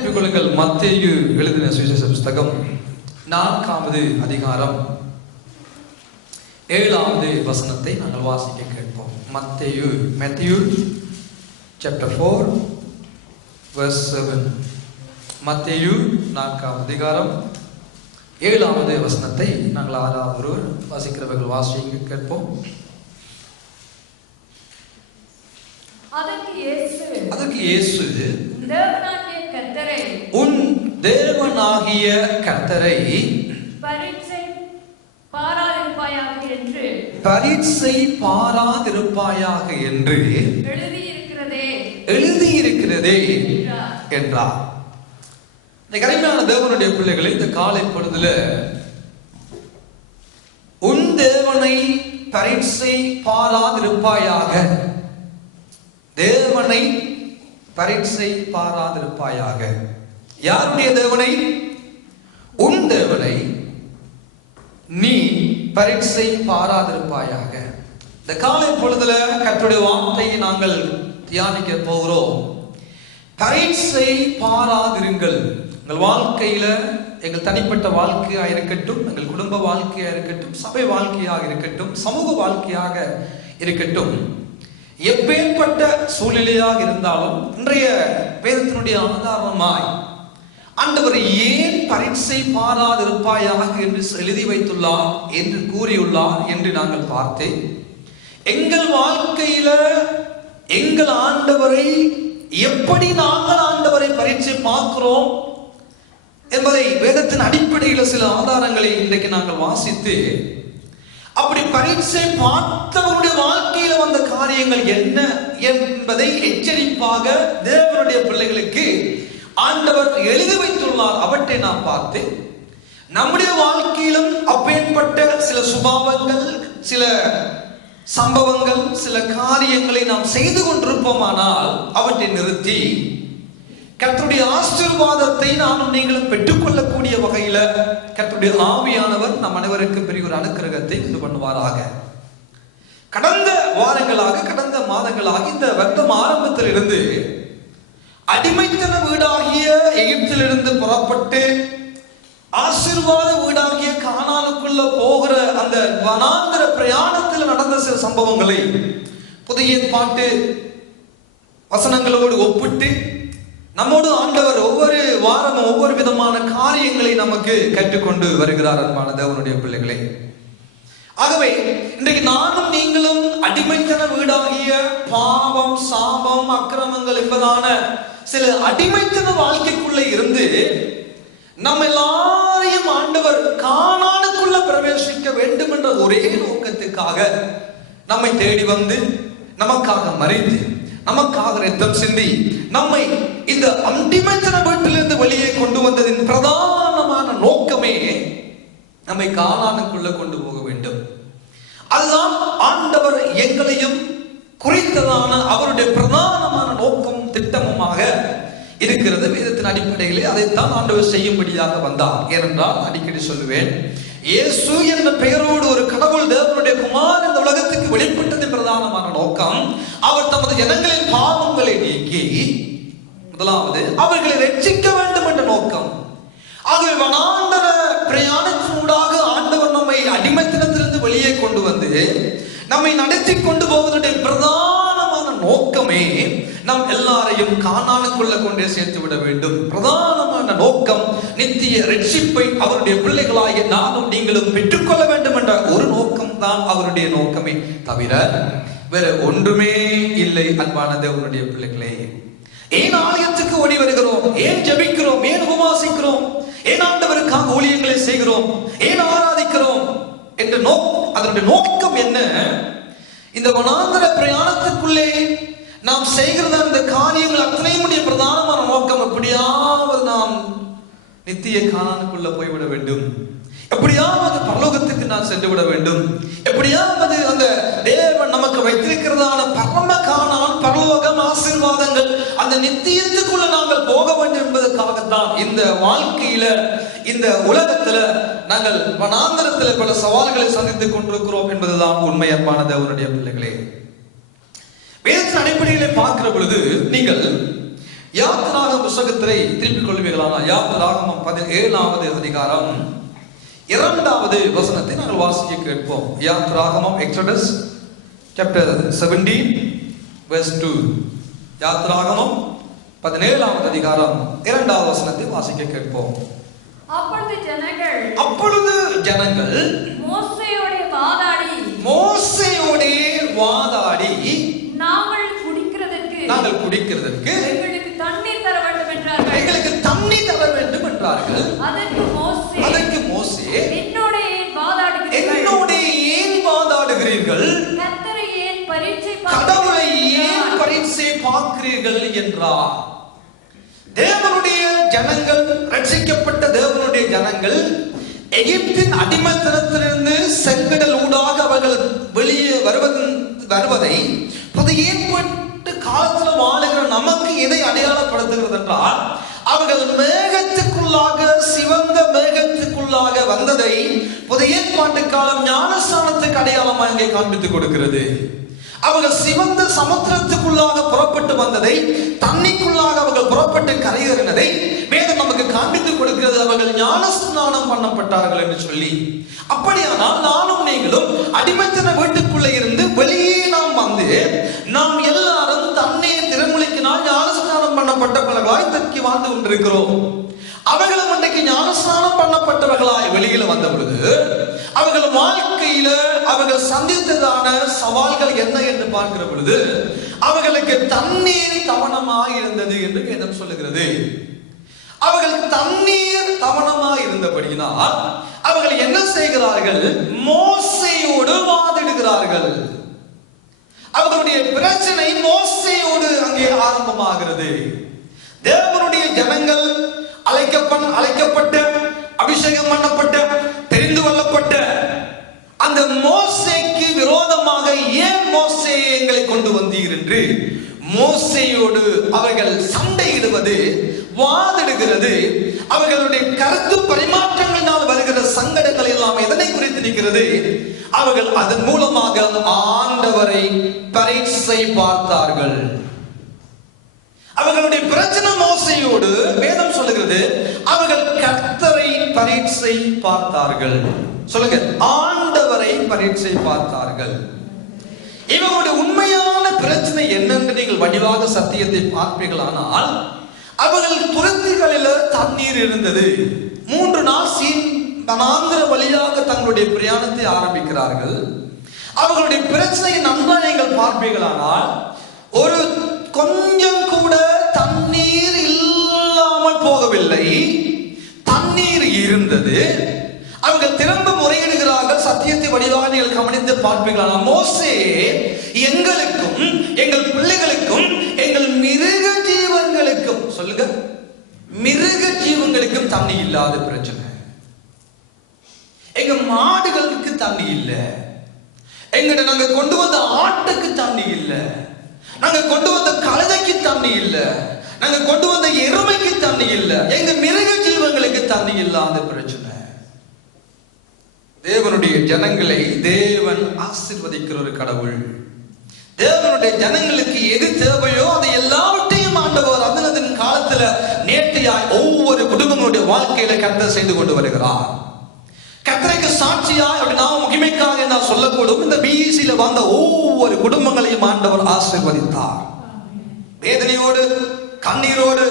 திருப்பிக் கொள்ளுங்கள். மத்தேயு எழுதின சுவிசேஷ புஸ்தகம் 4வது அதிகாரம் 7வது வசனத்தை நாங்கள் வாசிக்க கேட்போம். Matthew chapter 4 verse 7. மத்தேயு 4வது அதிகாரம் 7வது வசனத்தை நாங்கள் 6வது வாசிக்கிறவர்கள் வாசிக்க கேட்போம். அதற்கு இயேசு உன் தேவனாகிய கர்த்தரை பரீட்சை பாராதிருப்பாயாக என்று எழுதியிருக்கிறதே என்றார். கருமையான தேவனுடைய பிள்ளைகளை, இந்த காலை பொழுதுல உன் தேவனை பரீட்சை பாராதிருப்பாயாக, தேவனை பரீட்சை பாராதிருப்பாயாக. யாருடைய தேவனை? உன் தேவனை நீ பரீட்சை பாராதிருப்பாயாக. இந்த காலை பொழுதுல கர்த்தருடைய வார்த்தையை நாங்கள் தியானிக்க போகிறோம். பரீட்சை பாராதிருங்கள். எங்கள் வாழ்க்கையில, எங்கள் தனிப்பட்ட வாழ்க்கையா இருக்கட்டும், எங்கள் குடும்ப வாழ்க்கையா இருக்கட்டும், சபை வாழ்க்கையாக இருக்கட்டும், சமூக வாழ்க்கையாக இருக்கட்டும், எப்பேற்பட்ட சூழ்நிலையாக இருந்தாலும் இன்றைய வேதத்தினுடைய ஆதாரமாய் ஆண்டவர் ஏன் பரீட்சை பாராதிருப்பாயாக என்று எழுதி வைத்துள்ளார் என்று கூறியுள்ளார் என்று நாங்கள் பார்த்தேன். எங்கள் வாழ்க்கையில எங்கள் ஆண்டவரை எப்படி நாங்கள் ஆண்டவரை பரீட்சை பார்க்கிறோம் என்பதை வேதத்தின் அடிப்படையில் சில ஆதாரங்களை இன்றைக்கு நாங்கள் வாசித்து, அப்படி பரீட்சை பார்த்தவருடைய வாழ்க்கையில வந்த காரியங்கள் என்ன என்பதை எச்சரிப்பாக தேவனுடைய பிள்ளைகளுக்கு ஆண்டவர் எழுதி வைத்துள்ளார். அவற்றை நாம் பார்த்து நம்முடைய வாழ்க்கையிலும் அப்பேற்பட்ட சில சுபாவங்கள், சில சம்பவங்கள், சில காரியங்களை நாம் செய்து கொண்டிருப்போமானால் அவற்றை நிறுத்தி கர்த்தருடைய ஆசீர்வாதத்தை நானும் நீங்களும் பெற்றுக்கொள்ளக்கூடிய வகையில கர்த்தருடைய ஆவியானவர் நம் அனைவருக்கு பெரிய ஒரு அனுக்கிரகத்தை உண்டு பண்ணுவாராக. கடந்த வாரங்களாக, கடந்த மாதங்களாக, இந்த வருடம் ஆரம்பத்தில் இருந்து அடிமைத்தன வீடாகிய எகிப்திலிருந்து புறப்பட்டு ஆசீர்வாத வீடாகிய கானானுக்குள்ள போகிற அந்த வனாந்தர பிரயாணத்தில் நடந்த சில சம்பவங்களை புதிய ஏற்பாட்டு வசனங்களோடு ஒப்பிட்டு நம்மோடு ஆண்டவர் ஒவ்வொரு வாரமும் ஒவ்வொரு விதமான காரியங்களை நமக்கு கற்றுக்கொண்டு வருகிறார். அன்பான தேவனுடைய பிள்ளைகளே, ஆகவே இன்றைக்கு நானும் நீங்களும் அடிமைத்தன வீடாகிய பாவம், சாபம், அக்கிரமங்கள் என்பதான சில அடிமைத்தன வாழ்க்கைக்குள்ள இருந்து நம்ம எல்லாரையும் ஆண்டவர் கானானுக்குள்ள பிரவேசிக்க வேண்டும் என்ற ஒரே நோக்கத்துக்காக நம்மை தேடி வந்து நமக்காக மரித்து நமக்காக ரத்தம் சிந்தி நம்மை இந்த அடிமைத்தன வீட்டிலிருந்து வெளியே கொண்டு வந்ததின் பிரதானமான நோக்கமே நம்மை கானானுக்குள்ள கொண்டு போக வேண்டும். அதுதான் ஆண்டவர் எங்களையும் குறித்ததான அவருடைய பிரதானமான நோக்கம், திட்டமுமாக இருக்கிறது. வேதத்தின் அடிப்படையிலே அதைத்தான் ஆண்டவர் செய்யும்படியாக வந்தார். ஏனென்றால் அடிக்கடி சொல்லுவேன், இயேசு என்ற பெயரோடு ஒரு கடவுள், தேவனுடைய குமார் இந்த உலகத்துக்கு வெளிப்பட்டதின் பிரதானமான நோக்கம் அவர் தமது ஜனங்களின் பாவங்களை நீக்கி முதலாவது அவர்களை ரட்சிக்க வேண்டும் என்ற நோக்கம். ஆகவே வனாந்தர பிரயாணத்தினூடாக ஆண்டவர் நம்மை அடிமைத்தனத்திலிருந்து வெளியே கொண்டு வந்து நம்மை நடத்தி கொண்டு போவதுடைய பிரதானமான நோக்கமே நம் எல்லாரையும் கானானுக்குள்ள கொண்டே சேர்த்து விட வேண்டும். பிரதானமான நோக்கம் நித்திய ரட்சிப்பை அவருடைய பிள்ளைகளாகிய நானும் நீங்களும் பெற்றுக்கொள்ள வேண்டும் என்ற ஒரு நோக்கம் தான் அவருடைய நோக்கமே தவிர வேற ஒன்றுமே இல்லை. அன்பான தேவனுடைய பிள்ளைகளே, ஏன் ஆலயத்துக்கு ஓடி வருகிறோம்? ஏன் ஜெபிக்கிறோம்? ஏன் உபவாசிக்கிறோம்? ஏன் ஆண்டவருக்காக ஊழியங்களை செய்கிறோம்? ஏன் ஆராதிக்கிறோம் என்ற அதனுடைய நோக்கம் என்ன? இந்த வனாந்தர பிரயாணத்துக்குள்ளே நாம் செய்கிறத இந்த காரியங்கள் அத்தனையும் பிரதானமான நோக்கம் எப்படியாவது நாம் நித்திய கானானுக்குள்ள போய்விட வேண்டும், எப்படியாவது பரலோகத்துக்கு நான் சென்று விட வேண்டும், எப்படியாவது அந்த தேவன் நமக்கு வைத்திருக்கிறதான பரம கானான், பரலோகம், ஆசீர்வாதங்கள், அந்த நித்தியத்துக்குள்ள நாங்கள் போக வேண்டும் என்பதற்காகத்தான் இந்த வாழ்க்கையில, இந்த உலகத்துல நாங்கள் வனாந்தரத்தில் பல சவால்களை சந்தித்துக் கொண்டிருக்கிறோம் என்பதுதான் உண்மை. அன்பான தேவனுடைய பிள்ளைகளே, வேதத்தின் அடிப்படையிலே பார்க்கிற பொழுது நீங்கள் யாத்திராகம புத்தகத்தை திருப்பிக் கொள்வீர்களானால் யாத்திராகமம் 17வது அதிகாரம் 2வது வசனத்தை நாங்கள் வாசிக்க கேட்போம். யாத்திராகமம் எக்ஸோடஸ் சாப்டர் 17 verse 2. யாத்திராகமம் 17வது அதிகாரம் 2வது வசனத்தை வாசிக்க கேட்போம். அப்பொழுது ஜனங்கள் மோசேயோடே வாதாடி நாங்கள் குடிக்கிறதற்கு எங்களுக்கு தண்ணீர் தர வேண்டும் என்றார்கள். அதற்கு மோசே என்னோட ஏன் வாதாடுகிறீர்கள், கடவுளை ஏன் பரீட்சை பார்க்கிறீர்கள் என்றார். தேவனுடைய ஜனங்கள், ரட்சிக்கப்பட்ட தேவனுடைய ஜனங்கள் எகிப்தின் அடிமைத்தனத்திலிருந்து செங்கடல் ஊடாக அவர்கள் வெளியே வருவதை புதிய ஏற்பட்டு காலத்தில் வாழுகிற நமக்கு எதை அடையாளப்படுத்துகிறது என்றால், அவர்கள் மேகத்துக்குள்ளாக, சிவந்த மேகத்துக்குள்ளாக வந்ததை புதிய ஏற்பாட்டு காலம் ஞானஸ்நானத்துக்கு அடையாளமாக இங்கே காண்பித்துக் கொடுக்கிறது. அவர்கள் சிவந்த சமுத்திரத்துக்குள்ளாக புறப்பட்டு வந்ததை, தண்ணிக்குள்ளாக அவர்கள் புறப்பட்டு கரையேறினதை வேதம் நமக்கு காண்பித்துக் கொடுக்கிறது. அவர்கள் ஞானஸ்நானம் பண்ணப்பட்டார்கள் என்று சொல்லி. அப்படியானால் நானும் நீங்களும் அடிமைத்தன வீட்டுக்குள்ளே இருந்து வெளியே நாம் வந்து நாம் எல்லாரும் தண்ணீர் திருமுழுக்கினால் ஞானஸ்நானம் பண்ணப்பட்டவர்களாய் தக்கி வாழ்ந்து கொண்டிருக்கிறோம். அவர்களும் அன்றைக்கு ஞானஸ்நானம் பண்ணப்பட்டவர்களாய் வெளியில வந்த பொழுது அவர்கள் வாழ்க்கையில அவர்கள் சந்தித்ததான சவால்கள் என்ன என்று பார்க்கிற பொழுது அவர்களுக்கு தண்ணீர் தவணமாக இருந்தது என்று வேதம் சொல்லுகிறது. அவர்கள் தண்ணீர் தவணமாக இருந்தபடியினால் அவர்கள் என்ன செய்கிறார்கள், மோசேயோடு வாதிடுகிறார்கள். அவர்களுடைய பிரச்சனை மோசேயோடு அங்கே ஆரம்பமாகிறது. தேவனுடைய ஜனங்கள் அழைக்கப்பட்ட, அபிஷேகம் பண்ணப்பட்ட, தெரிந்து கொள்ளப்பட்ட அந்த மோசேக்கு விரோதமாக ஏன் மோசே எங்களை கொண்டு வந்தீர் என்று மோசேயோடு அவர்கள் சண்டையிடுவது, வாதிடுகிறது. அவர்களுடைய கருத்து பரிமாற்றங்களினால் வருகிற சங்கடங்கள் எல்லாம் எதனை குறித்து நிற்கிறது, அவர்கள் அதன் மூலமாக ஆண்டவரை பரீட்சை பார்த்தார்கள். அவர்களுடைய பிரச்சனை மோசேயோடு, வேதம் சொல்லுகிறது அவர்கள் கர்த்தரை பரீட்சை பார்த்தார்கள். சொல்லுங்க, ஆண்டவரை பரீட்சை பார்த்தார்கள். இவர்களுடைய உண்மையான பிரச்சனை என்னென்று நீங்கள் வடிவாக சத்தியத்தை பார்ப்பீர்களானால், அவர்கள் துருத்திகளில் தண்ணீர் இருந்தது. 3 நாள் வனாந்திர வழியாக தங்களுடைய பிரயாணத்தை ஆரம்பிக்கிறார்கள். அவர்களுடைய பிரச்சனையை நன்றாக நீங்கள் பார்ப்பீர்களானால், ஒரு கொஞ்சம் கூட தண்ணீர் இல்லாமல் போகவில்லை, தண்ணீர் இருந்தது. அவர்கள் திரும்ப முறையிடுகிறார்கள். சத்தியத்தை வடிவாக நீங்கள் கவனித்து பார்ப்பீர்களானால், மோசே, எங்களுக்கும் எங்கள் பிள்ளைகளுக்கும் எங்கள் மிருக ஜீவன்களுக்கும், சொல்லுங்க, மிருக ஜீவன்களுக்கும் தண்ணி இல்லாத பிரச்சனை. எங்க மாடுகளுக்கு தண்ணி இல்லை, எங்கிட்ட நாங்க கொண்டு வந்த ஆட்டுக்கு தண்ணி இல்லை, நாங்க கொண்டு வந்த கழுதைக்கு தண்ணி இல்லை, நாங்க கொண்டு வந்த எருமைக்கு தண்ணி இல்லை, எங்க மிருக ஜீவன்களுக்கு தண்ணி இல்லாத பிரச்சனை. தேவனுடைய ஜனங்களை தேவன் ஆசீர்வதிக்கிற ஒரு கடவுள். தேவனுடைய ஜனங்களுக்கு எது தேவையோ அதை எல்லாவற்றையும் ஆண்டவர் அதன் காலத்துல நேர்த்தியாய் ஒவ்வொரு குடும்பங்களுடைய வாழ்க்கையில கர்த்தர் செய்து கொண்டு வருகிறார். கர்த்தருக்கு சாட்சியாய் அப்படி நாம் மகிமைக்காக நான் சொல்லக்கூடும், இந்த பிசில வந்த ஒவ்வொரு குடும்பங்களையும் ஆண்டவர் ஆசீர்வதித்தார். வேதனையோடு, கண்ணீரோடு,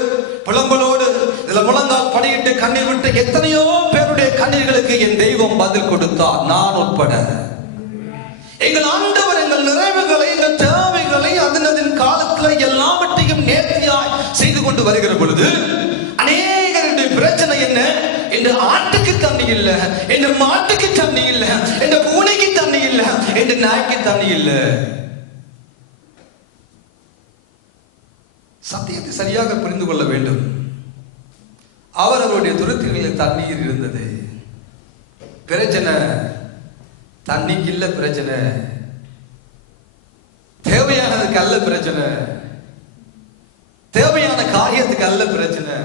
புலம்பலோடு, இதுல முழங்கால் படியிட்டு கண்ணீர் விட்டு எத்தனையோ பேருடைய கண்ணீர்களுக்கு என் தெய்வம் பதில் கொடுத்தார், நான் உட்பட. எங்கள் ஆண்டவர் எங்கள் நிறைவுகளை, எங்கள் தேவைகளை அதன் காலத்துல எல்லாவற்றையும் நேர்த்தியாய் செய்து கொண்டு வருகிற பொழுது அநேகருடைய பிரச்சனை என்ன, இந்த ஆட்டுக்கு தண்ணி இல்லை, இந்த மாட்டுக்கு தண்ணி இல்லை, இந்த பூனைக்கு தண்ணி இல்லை, இந்த நாய்க்கு தண்ணி இல்லை. சத்தியத்தை சரியாக புரிந்து கொள்ள வேண்டும். அவர்களுடைய துருத்திகளில் தண்ணீர் இருந்தது. பிரச்சனை தண்ணிக்கு இல்ல, பிரச்சனை தேவையானதுக்கு அல்ல, பிரச்சனை தேவையான காரியத்துக்கு அல்ல, பிரச்சனை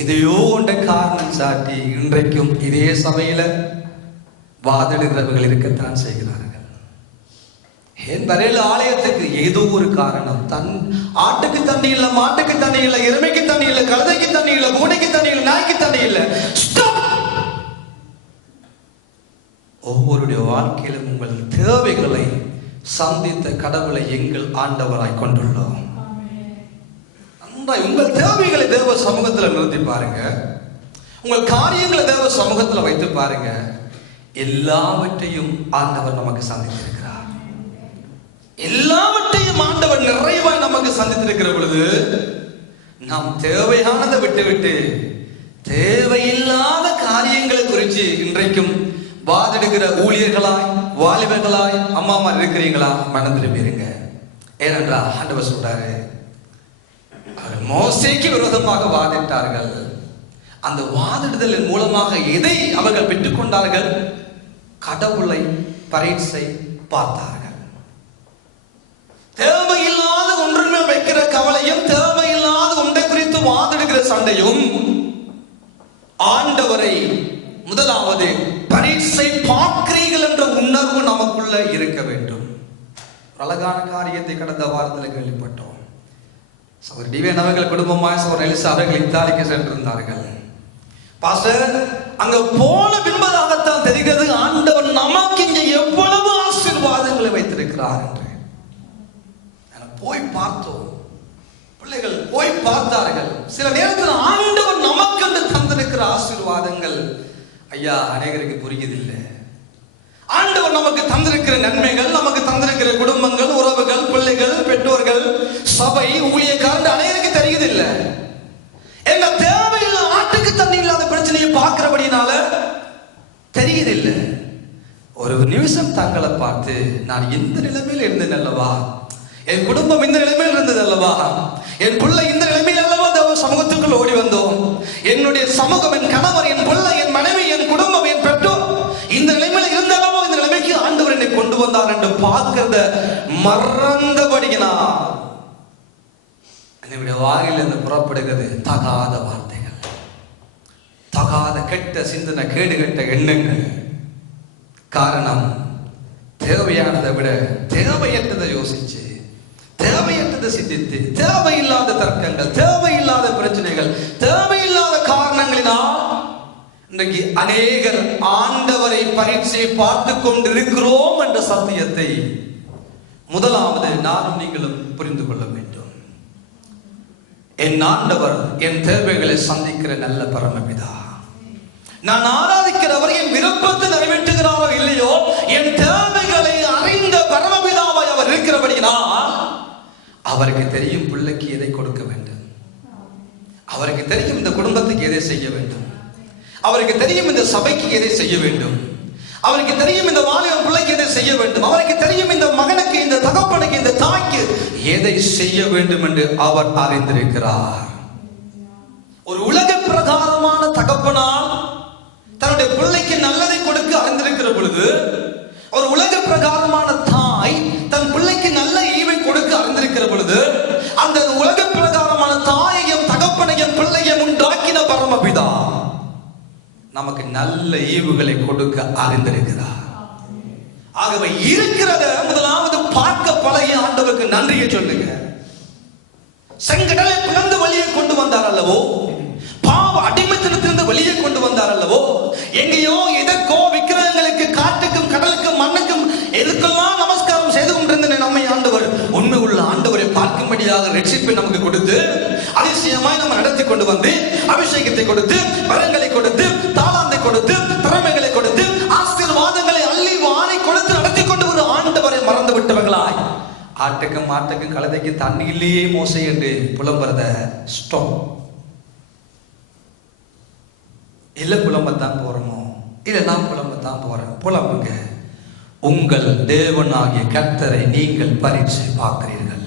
எதையோ ஒன்றை காரணம் சாட்டி இன்றைக்கும் இதே சபையில வாதிடுகிறவர்கள் இருக்கத்தான் செய்கிறார்கள். ஏன் வரையில ஆலயத்துக்கு? ஏதோ ஒரு காரணம். ஆட்டுக்கு தண்ணி இல்லை, மாட்டுக்கு தண்ணி இல்லை, எருமைக்கு தண்ணி இல்லை, கழுதைக்கு தண்ணி இல்லை, பூனைக்கு தண்ணி இல்லை, நாய்க்கு தண்ணி இல்லை. ஒவ்வொருடைய வாழ்க்கையிலும் உங்கள் தேவைகளை சந்தித்த கடவுளை எங்கள் ஆண்டவராய் கொண்டுள்ளோம். உங்கள் தேவைகளை தேவ சமூகத்தில் நிறுத்தி பாருங்க. உங்கள் காரியங்களை தேவ சமூகத்தில் வைத்து பாருங்க. எல்லாவற்றையும் ஆண்டவர் நமக்கு சந்தித்திருக்கிறார். எல்லாவற்றையும் ஆண்டவர் நிறைவாய் நமக்கு சந்தித்திருக்கிற பொழுது நாம் தேவையானதை விட்டுவிட்டு தேவையில்லாத காரியங்களை குறித்து இன்றைக்கும் வாதிடுகிற ஊழியர்களாய், வாலிபர்களாய், அம்மாமார் இருக்கிறீங்களா? மனம் திரும்பிடுங்க. ஏனென்றால் ஆண்டவர் சொல்றாரு, மோசேக்கு விரோதமாக வாதிட்டார்கள். அந்த வாதிடுதலின் மூலமாக எதை அவர்கள் பெற்றுக்கொண்டார்கள்? கடவுளை பரீட்சை பார்த்தார்கள். தேவையில்லாத ஒன்றுமே வைக்கிற கவலையும், தேவையில்லாத ஒன்றை குறித்து வாதிடுகிற சண்டையும் ஆண்டவரை முதலாவது பரீட்சை பார்க்கிறீர்கள் என்ற உணர்வு நமக்குள்ள இருக்க வேண்டும். அழகான காரியத்தை கடந்த வாரத்தில் கேள்விப்பட்டோம். சகோதரி டிவேன் அவர்கள் குடும்பமாய் சகோதரி எலிசா அவர்கள் இத்தாலிக்கு சென்றிருந்தார்கள். பாஸ்டர், அங்க போன பின்பதாகத்தான் தெரிகிறது ஆண்டவர் நமக்கு இங்கே எவ்வளவு ஆசீர்வாதங்களை வைத்திருக்கிறார் என்று. போய் பார்த்தோம், பிள்ளைகள் போய் பார்த்தார்கள். சில நேரத்தில் ஆண்டவர் நமக்கு என்று தந்திருக்கிற ஆசீர்வாதங்கள் ஐயா அநேகருக்கு புரியுதில்லை. ஆண்டவர் நமக்கு தந்திருக்கிற நன்மைகள், நமக்கு தந்திருக்கிற குடும்பங்கள், உறவுகள், பிள்ளைகள், பெற்றோர்கள், சபை, ஊழியக்காரர் அநேகருக்கு தெரியுதில்லை. என்ன தேவையில்லை, ஆட்டுக்கு தண்ணி இல்லாத பிரச்சனையை பார்க்கிறபடினால தெரியுதில்லை. ஒரு நிமிஷம் தங்களை பார்த்து, நான் எந்த நிலைமையில் இருந்தேன் அல்லவா, என் குடும்பம் இந்த நிலைமையில் இருந்தது அல்லவா, என் பிள்ளை இந்த நிலைமையில் அல்லவா தேவ சமூகத்துக்குள் ஓடி வந்தோம், என்னுடைய சமூகம், என் கணவர், என் பிள்ளை, என் மனைவி, என் குடும்பம், என் பெற்றோர் இந்த நிலைமையில் இருந்தல்லவோ இந்த நிலைமைக்கு ஆண்டவர் என்னை கொண்டு வந்தார் என்று பார்க்கிறத மறந்தபடினா என்னுடைய வாயில் இருந்து புறப்படுகிறது தகாத வார்த்தைகள், தகாத கெட்ட சிந்தனை, கேடுகட்ட எண்ணங்கள். காரணம், தேவையானதை விட தேவையற்றதை யோசிச்சு, தேவையற்றதை சிந்தித்து, தேவையில்லாத தர்க்கங்கள், தேவையில்லாத பிரச்சனைகள், தேவையில்லாத காரணங்களினால் இன்றைக்கு அநேகர் ஆண்டவரை பரீட்சை பார்த்து கொண்டிருக்கிறோம் என்ற சத்தியத்தை முதலாவது நானும் நீங்களும் புரிந்து கொள்ள வேண்டும். என் ஆண்டவர் என் தேவைகளை சந்திக்கிற நல்ல பரமபிதா. நான் ஆராதிக்கிறவர் என் விருப்பத்தை நிறைவேற்றுகிறாரோ இல்லையோ, என் தேவைகளை அறிந்த பரமபிதாவாய் அவர் இருக்கிறபடியால் அவருக்கு தெரியும் பிள்ளைக்கு எதை கொடுக்க வேண்டும், அவருக்கு தெரியும் இந்த குடும்பத்துக்கு எதை செய்ய வேண்டும், அவருக்கு தெரியும் இந்த சபைக்கு எதை செய்ய வேண்டும், அவருக்கு தெரியும் இந்த வாலிபன் பிள்ளைக்கு எதை செய்ய வேண்டும், அவருக்கு தெரியும் இந்த மகனுக்கு, இந்த தகப்பனுக்கு, இந்த தாய்க்கு எதை செய்ய வேண்டும் என்று அவர் அறிந்திருக்கிறார். ஒரு உலக பிரகாரமான தகப்பனால் தன்னுடைய பிள்ளைக்கு நல்லதை கொடுக்க அறிந்திருக்கிற பொழுது, ஒரு உலக பிரகாரமான தாய் தன் பிள்ளைக்கு நல்ல ஈவை கொடுக்க அறிந்திருக்கிற பொழுது, அந்த உலக பிரகாரமான தாயையும் தகப்பனையும் பிள்ளையும் உண்டாக்கின பரமபிதா நமக்கு நல்ல ஈவுகளை கொடுக்க அறிந்திருக்கிறார். ஆகவே இருக்கிறத முதலாவது பார்க்க பழகிய ஆண்டவருக்கு நன்றியை சொல்லுங்க. செங்கடலை பிளந்து வெளியே கொண்டு வந்தார் அல்லவோ, பாவ அடிமைத்தனத்திலிருந்து வெளியே கொண்டு வந்தார் அல்லவோ, எங்கேயோ எதற்கோ விக்கிரகங்களுக்கு, காட்டுக்கும் கடலுக்கும் மண்ணுக்கும் எதுக்கெல்லாம் நமஸ்காரம் செய்து கொண்டிருந்த நம்மை ஆண்டவர் உண்மை உள்ள ஆண்டவரை பார்க்கும்படியாக ரட்சிப்பை நமக்கு கொடுத்து அதிசயமாய் நம்ம நடத்தி கொண்டு வந்து அபிஷேகத்தை கொடுத்து, வரங்களை கொடுத்து, தாளாந்தை கொடுத்து, திறமைகளை கொடுத்து, ஆசீர்வாதங்களை அள்ளி வாரி கொடுத்து நடத்தி கொண்டு ஒரு ஆண்டவரை மறந்து விட்டவர்களாய் ஆட்டுக்கும் மாட்டுக்கும் கழுதைக்கு தண்ணி இல்லையே மோசை என்று புலம்புறத ஸ்டாப். இல்ல புலம்பத்தான் போறோமோ, இல்ல நான் புலம்பத்தான் போறேன், புலம்புங்க. உங்கள் தேவனாகிய கர்த்தரை நீங்கள் பரீட்சை பார்க்கிறீர்கள்,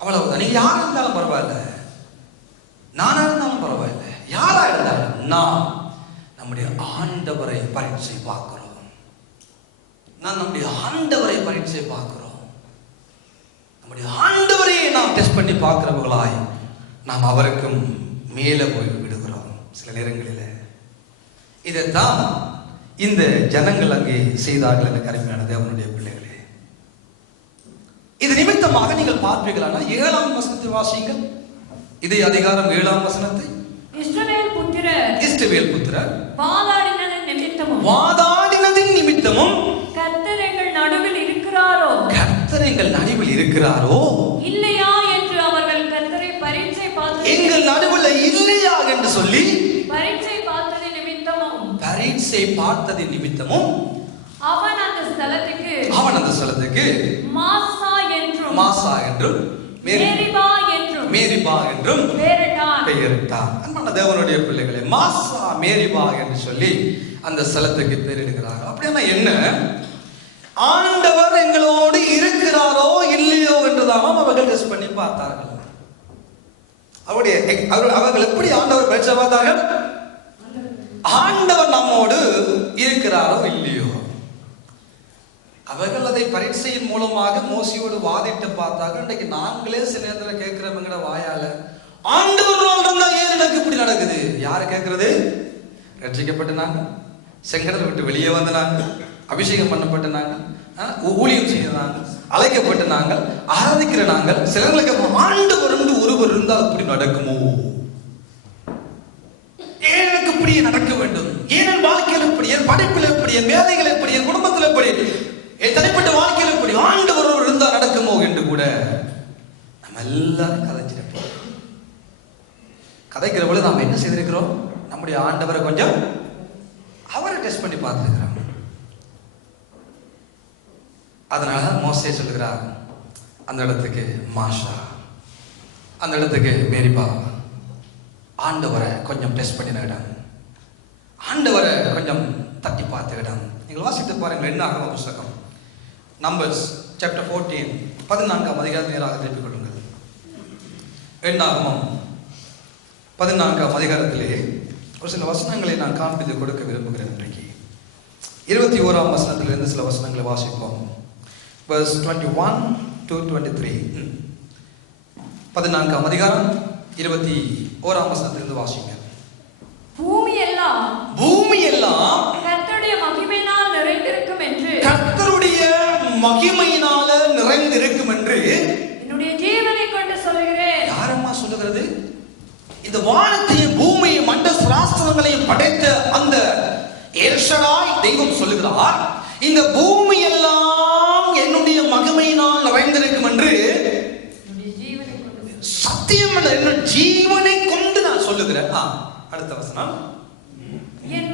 அவ்வளவுதான். நீங்க யாரா இருந்தாலும் பரவாயில்ல, நானா இருந்தாலும் பரவாயில்ல, யாரா இருந்தாலும் நாம் நம்முடைய ஆண்டவரை பரீட்சை பார்க்கிறோம். நான் நம்முடைய ஆண்டவரை பரீட்சை பார்க்கிறோம். நம்முடைய ஆண்டவரையே நாம் டெஸ்ட் பண்ணி பார்க்கிறவர்களாய் நாம் அவருக்கும் மேலே போய் விடுகிறோம் சில நேரங்களில். இதைத்தான் இந்த ஜனங்கள் அங்கே செய்தார்கள் என்று கருமையான தேவனுடைய பிள்ளைகளே. இது நிமித்தமாக நீங்கள் பார்ப்பீர்களானால் 7ஆம் வசனத்தை வாசியுங்கள். இதே அதிகாரம் 7ஆம் வசனத்தை. இஸ்ரவேல் புத்திரர் வாதாடினதின் நிமித்தமும் கர்த்தர் எங்கள் நடுவில் இருக்கிறாரோ இல்லையா என்று அவர்கள் கர்த்தரை பரீட்சை பார்த்து எங்கள் நடுவில் இல்லையா என்று சொல்லி பரீட்சை பார்த்ததின் நிமித்தமும் அவன் அந்த ஸ்தலத்துக்கு மாசா என்றும் மேரிபா என்றும் பெயரிட்டான். அன்பான தேவனுடைய பிள்ளைகளே, மாசா மேரிபா என்று சொல்லி அந்த ஸ்தலத்துக்கு பெயரிடுகிறார். அப்படின்னா என்ன? ஆண்டவர் எங்களோடு இருக்கிறாரோ இல்லையோ என்றுதான் அவர்கள் டெஸ்ட் பண்ணி பார்த்தார்கள். அவர்கள் எப்படி ஆண்டவர் பரீட்சை பார்த்தார்கள்? ஆண்டவர் நம்மோடு இருக்கிறாரோ இல்லையோ. அவர்கள் அதை பரீட்சையின் மூலமாக மோசையோடு வாதிட்டு பார்த்தாங்க. இன்றைக்கு நாங்களே சில நேரத்தில் கேட்கிறவங்கட வாயால, ஆண்டவர்களால் இருந்தா ஏன் எனக்கு இப்படி நடக்குது? யாரு கேட்கறது? ரட்சிக்கப்பட்ட நாங்க, செங்கடலை விட்டு வெளியே வந்த நாங்க, அபிஷேகம் பண்ணப்பட்ட நாங்க, ஊழியம் செய்த நாங்கள், அழைக்கப்பட்ட நாங்கள், ஆராதிக்கிற நாங்கள். சிலர்களுக்கு ஆண்டவர் ஒருவர் இருந்தால் அப்படி நடக்குமோ? ஏன் எனக்கு இப்படி நடக்க வேண்டும்? ஏன் என் வாழ்க்கையில் எப்படி, என் படிப்பில் எப்படி, என் வேலைகள் எப்படி, என் குடும்பத்தில் எப்படி, என் தனிப்பட்ட வாழ்க்கையில் எப்படி ஆண்டவர் இருந்தால் நடக்குமோ என்று கூட நம்ம எல்லாரும் கதைச்சிருப்போம். கதைக்கிற பொழுது நாம் என்ன செய்திருக்கிறோம்? நம்முடைய ஆண்டவரை கொஞ்சம் அவரை டெஸ்ட் பண்ணி பார்த்துருக்கிறோம். அதனால மோசே சொல்லுகிறார், அந்த இடத்துக்கு மாஷா, அந்த இடத்துக்கு மேரிபா, ஆண்டவரை கொஞ்சம் டெஸ்ட் பண்ணின இடம், ஆண்டவரை கொஞ்சம் தட்டி பார்த்த இடம். நீங்கள் வாசித்து பாருங்கள். என்னாகம புஸ்தகம் நம்பர்ஸ் சாப்டர் 14 14ஆம் அதிகாரத்தை நேராக திருப்பிக் கொள்ளுங்கள். என்னாகமம் 14ஆம் அதிகாரத்திலே ஒரு சில வசனங்களை நான் காண்பித்து கொடுக்க விரும்புகிறேன். இன்றைக்கு 21ஆம் வசனத்திலிருந்து சில வசனங்களை வாசிப்போம். verse 21 to 23. 14ஆம் அதிகாரம் 21ஆம் வசனத்திலிருந்து வாசிங்க. பூமி எல்லாம் கர்த்தருடைய மகிமையினால் நிறைந்திருக்கும் என்று, கர்த்தருடைய மகிமையினால நிறைந்திருக்கும் என்று என்னுடைய ஜீவனை கொண்டு சொல்கிறேன். யாரம்மா சொல்லுகிறது? இந்த வானத்தையும் பூமியையும் மண்ட சாஸ்திரங்களையும் படைத்த அந்த எல்ஷடாய் தெய்வம் சொல்லுகிறார், இந்த பூமி எல்லாம் என்னுடைய மகிமையினால் நிறைந்திருக்கும் என்று சத்தியம் என்ன ஜீவனை கொண்டு நான் சொல்லுகிறேன். அடுத்த வசனம், என்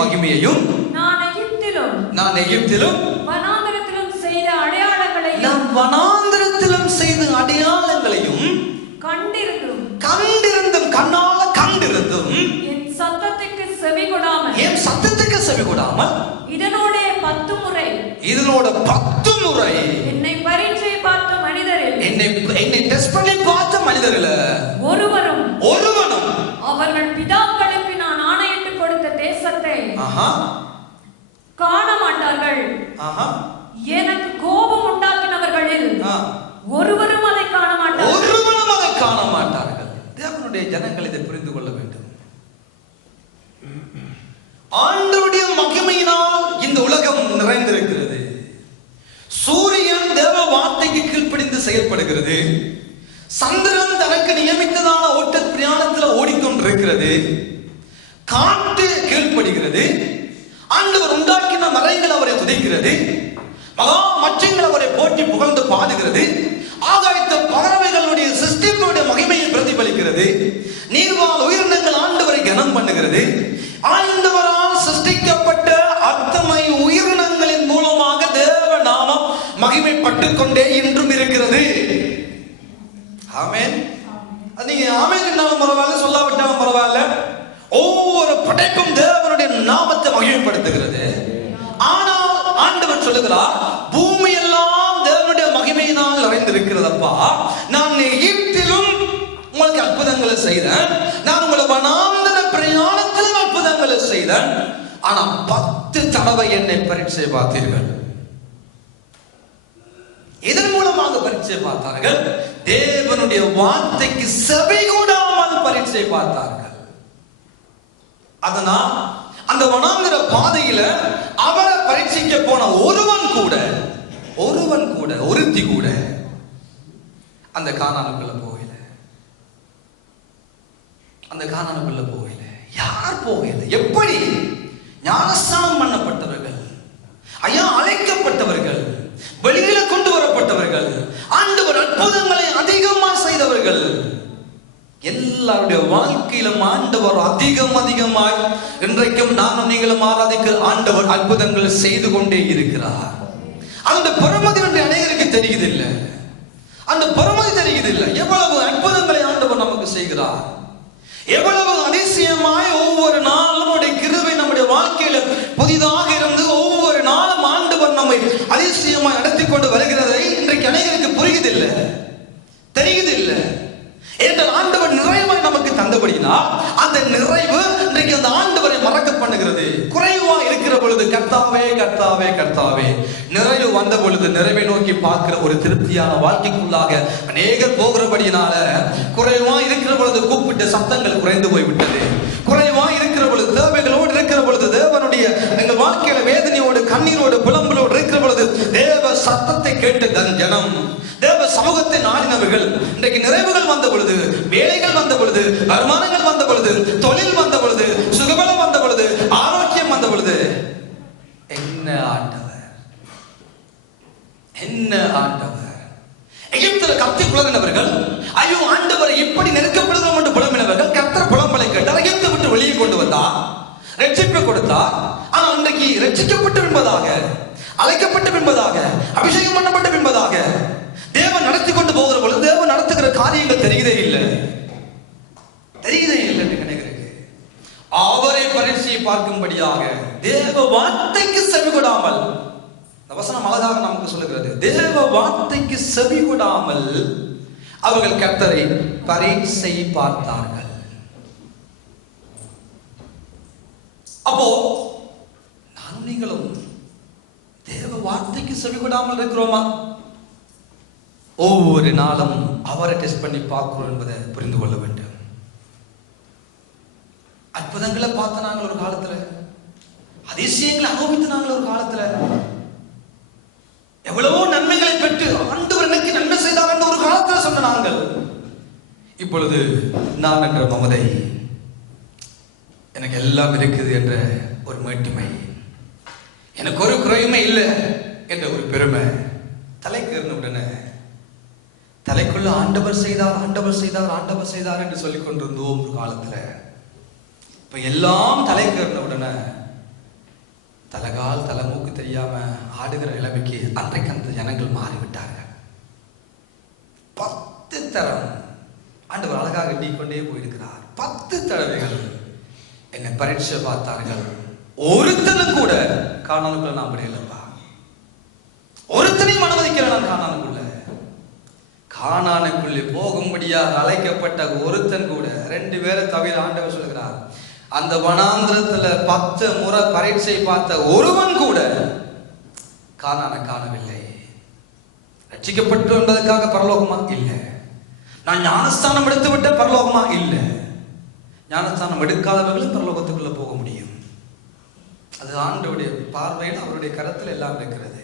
மகிமையையும் நான் எகிப்திலும் வனாந்தரத்திலும் செய்த அடையாளங்களையும் கண்டிருந்தும் கண்ணால கண்டிருந்தும் என் சத்தத்துக்கு செவி கொடாமல் இதனோட 10 முறை என்னை பரீட்சை பார்த்த மனிதரில், என்னை டெஸ்ட் பண்ணி பார்த்த மனிதரில் ஒருவனும் அவர்கள் பிதாக்களுக்கு நான் ஆணையிட்டு கொடுத்த தேசத்தை காண மாட்டார்கள். எனக்கு கோபம் உண்டாக்கினவர்களில் ஒருவரும் அதை காண மாட்டார்கள். தேவனுடைய ஜனங்கள் இதை புரிந்து கொள்ள வேண்டும். ஆண்டவருடைய மகிமையினால் இந்த உலகம் நிறைந்திருக்கிறது. சூரியன் தேவ வார்த்தைக்கு கீழ்ப்படிந்து செயல்படுகிறது. சந்திரன் தனக்கு நியமித்ததான ஓட்ட பிரயாணத்தில் ஓடிக்கொண்டிருக்கிறது. காற்று கீழ்ப்படுகிறது. ஆண்டவர் உண்டாக்கின மரங்கள் அவரை துதிக்கிறது. மகா மச்சங்கள் அவரை போற்றி புகழ்ந்து பாடுகிறது. ஆகாயத்து பறவைகளுடைய சிஸ்டங்களுடைய மகிமையை பிரதிபலிக்கிறது. நீர்வாழ் உயிரினங்கள் ஆண்டவரை கனம் பண்ணுகிறது. ஆண்டவரால் சிருஷ்டிக்கப்பட்ட அத்தனை உயிரினங்களின் மூலமாக தேவ நாமம் மகிமைப்பட்டுக் கொண்டே இன்றும் இருக்கிறது. ஆமென். நீங்க ஆமென் என்றாலும் பரவாயில்ல, சொல்லாவிட்டாலும் பரவாயில்ல, ஒவ்வொரு படைப்பும் தேவனுடைய நாமத்தை மகிமைப்படுத்துகிறது. ஆனால் ஆண்டவர் சொல்லுகிறார், பூமி எல்லாம் தேவனுடைய மகிமையினால் நிறைந்திருக்கிறதப்பா. நான் எகிப்திலும் உங்களுக்கு அற்புதங்களை செய்தேன். நான் உங்களை வனாந்தர பிரயாணத்திலும் அற்புதங்களை செய்தேன். ஆனா 10 தடவை என்னை பரீட்சை பார்த்தீர்கள். இதன் மூலமாக பரீட்சை பார்த்தார்கள். தேவனுடைய வார்த்தைக்கு செவி கொடாமல் பரீட்சை பார்த்தார்கள். அதனால் அந்த வனாந்தர பாதையில அவரை பரீட்சிக்க போன ஒருவன் கூட ஒருவன் கூட, ஒருத்தி கூட அந்த கானானுக்குள்ள போகல. அந்த கானானுக்குள்ள போகல. யார் போகல? எப்படி? ஞானஸ்நானம் பண்ணப்பட்டவர்கள், ஐயா அழைக்கப்பட்டவர்கள், வெளியில கொண்டு வரப்பட்டவர்கள், ஆண்டவர் அற்புதங்களை அதிகமா செய்தவர்கள், எல்லாருடைய வாழ்க்கையிலும் ஆண்டவர் அதிகமாய் இன்றைக்கும் நானும் நீங்களும் ஆராதிக்க ஆண்டவர் அற்புதங்கள் செய்து கொண்டே இருக்கிறார். அந்த பெருமதி அநேகருக்கு தெரியுதில்லை. அந்த பெருமதி தெரியுதில்லை. எவ்வளவு அற்புதங்களை ஆண்டவர் நமக்கு செய்கிறார், எவ்வளவு அதிசயமாய் ஒவ்வொரு நாளும் கிருபை நம்முடைய வாழ்க்கையில புதிதாக இருந்து ஒவ்வொரு நாளும் ஆண்டவர் நம்மை அதிசயமாய் நடத்தி கொண்டு வருகிறதை இன்றைக்கு அநேகருக்கு புரியுதில்லை, தெரியுதில்லை. என்றால் ஆண்டவர் நிறைவாய் நமக்கு தந்தபடினா அந்த நிறைவு இன்றைக்கு அந்த ஆண்டவரை மறக்க பண்ணுகிறது. குறைவா இருக்கிற பொழுது கர்த்தாவே கர்த்தாவே கர்த்தாவே, நிறைவு வந்த பொழுது நிறைவை நோக்கி பார்க்கிற ஒரு திருப்தியான வாழ்க்கைக்குள்ளாக அநேகர் போகிறபடியினால குறைவா இருக்கிற பொழுது கூப்பிட்ட சத்தங்கள் குறைந்து போய்விட்டது. குறைவா இருக்கிற பொழுது, தேவைகளோடு இருக்கிற பொழுது, தேவனுடைய எங்கள் வாழ்க்கையில வேதனையோடு கண்ணீரோடு புலம்பலோடு இருக்கிற பொழுது தேவ சத்தத்தை கேட்டு தன் ஜனம் தேவ சமூகத்தை நாடினவர்கள் இன்றைக்கு நிறைவுகள் வந்த பொழுது, வேலைகள் வந்த பொழுது, வருமானங்கள் வந்த பொழுது, தொழில் வந்த பொழுது, சுகபலம் வந்த பொழுது, ஆரோக்கியம் வந்த பொழுது, என்ன ஆண்டவர், என்ன ஆண்டவர். எகிப்தில் கத்தி புலம்பினவர்கள், ஐயோ ஆண்டவரை இப்படி நெருக்கப்படுகிறோம் என்று புலம்பினவர்கள் கர்த்தர் புலம்பலை கேட்டார், எகிப்தை விட்டு வெளியே கொண்டு வந்தார், ரட்சிப்பை கொடுத்தார். ஆனால் இன்றைக்கு ரட்சிக்கப்பட்ட பின்பதாக, அழைக்கப்பட்ட பின்பதாக, அபிஷேகம் பண்ணப்பட்ட பின்பதாக தேவன் நடத்தி கொண்டு போகிற பொழுது தேவன் நடத்துகிற காரியங்கள் தெரியுதே இல்லை, தெரியுதே இல்லை என்று நினைக்கிறேன். அவரை பரீட்சையை பார்க்கும்படியாக தேவ வார்த்தைக்கு செவி கொடாமல், இந்த வசனம் அழகாக நமக்கு சொல்லுகிறது, தேவ வார்த்தைக்கு செவி கொடாமல் அவர்கள் கர்த்தரை பரீட்சை பார்த்தார்கள். அப்போ நானும் நீங்களும் தேவ வார்த்தைக்கு செவி கொடாமல் இருக்கிறோமா? ஒவ்வொரு நாளும் அவரை டெஸ்ட் பண்ணி பார்க்கிறோம் என்பதை புரிந்து கொள்ள வேண்டும். அற்புதங்களை பார்த்த நாங்கள் ஒரு காலத்துல, அதிசயங்களை அனுபவித்த நாங்கள் ஒரு காலத்துல, எவ்வளவோ நன்மைகளை பெற்று ஆண்டவர் எனக்கு நன்மை செய்தார் என்று ஒரு காலத்துல சொன்ன நாங்கள், இப்பொழுது நான் என்ற மமதை, எனக்கு எல்லாம் இருக்குது என்ற ஒரு மேட்டுமை, எனக்கு ஒரு குறையுமே இல்லை என்ற ஒரு பெருமை தலைக்கேறின உடனே தலைக்குள்ள ஆண்டவர் செய்தார், ஆண்டவர் செய்தார், ஆண்டவர் செய்தார் என்று சொல்லிக் கொண்டிருந்தோம் ஒரு காலத்துல. இப்ப எல்லாம் தலைக்கேறின உடனே தலைகால் தலைமூக்கு தெரியாம ஆடுகிற நிலைமைக்கு அன்றைக்கு அந்த ஜனங்கள் மாறிவிட்டார்கள். 10 தரம் ஆண்டவர் அழகாக எண்ணிக்கொண்டே போயிருக்கிறார். 10 தடவைகள் என்னை பரீட்சை பார்த்தார்கள். ஒருத்தனும் கூட காணானுக்குள்ள நான் முடியலப்பா, ஒருத்தனையும் அனுமதிக்கல நான் காணானுக்குள்ள. கானானுக்குள்ளே போகும்படியாக அழைக்கப்பட்ட ஒருத்தன் கூட, 2 பேரை தவிர ஆண்டவர் சொல்கிறார், அந்த வனாந்திரத்துல 10 முறை பரீட்சை பார்த்த ஒருவன் கூட கானானை காணவில்லை. ரட்சிக்கப்பட்டு என்பதற்காக பரலோகமா? இல்லை. நான் ஞானஸ்தானம் எடுத்து விட்ட பரலோகமா? இல்லை. ஞானஸ்தானம் எடுக்காதவர்களும் பரலோகத்துக்குள்ள போக முடியும். அது ஆண்டவருடைய பார்வையில் அவருடைய கரத்தில் எல்லாம் இருக்கிறது.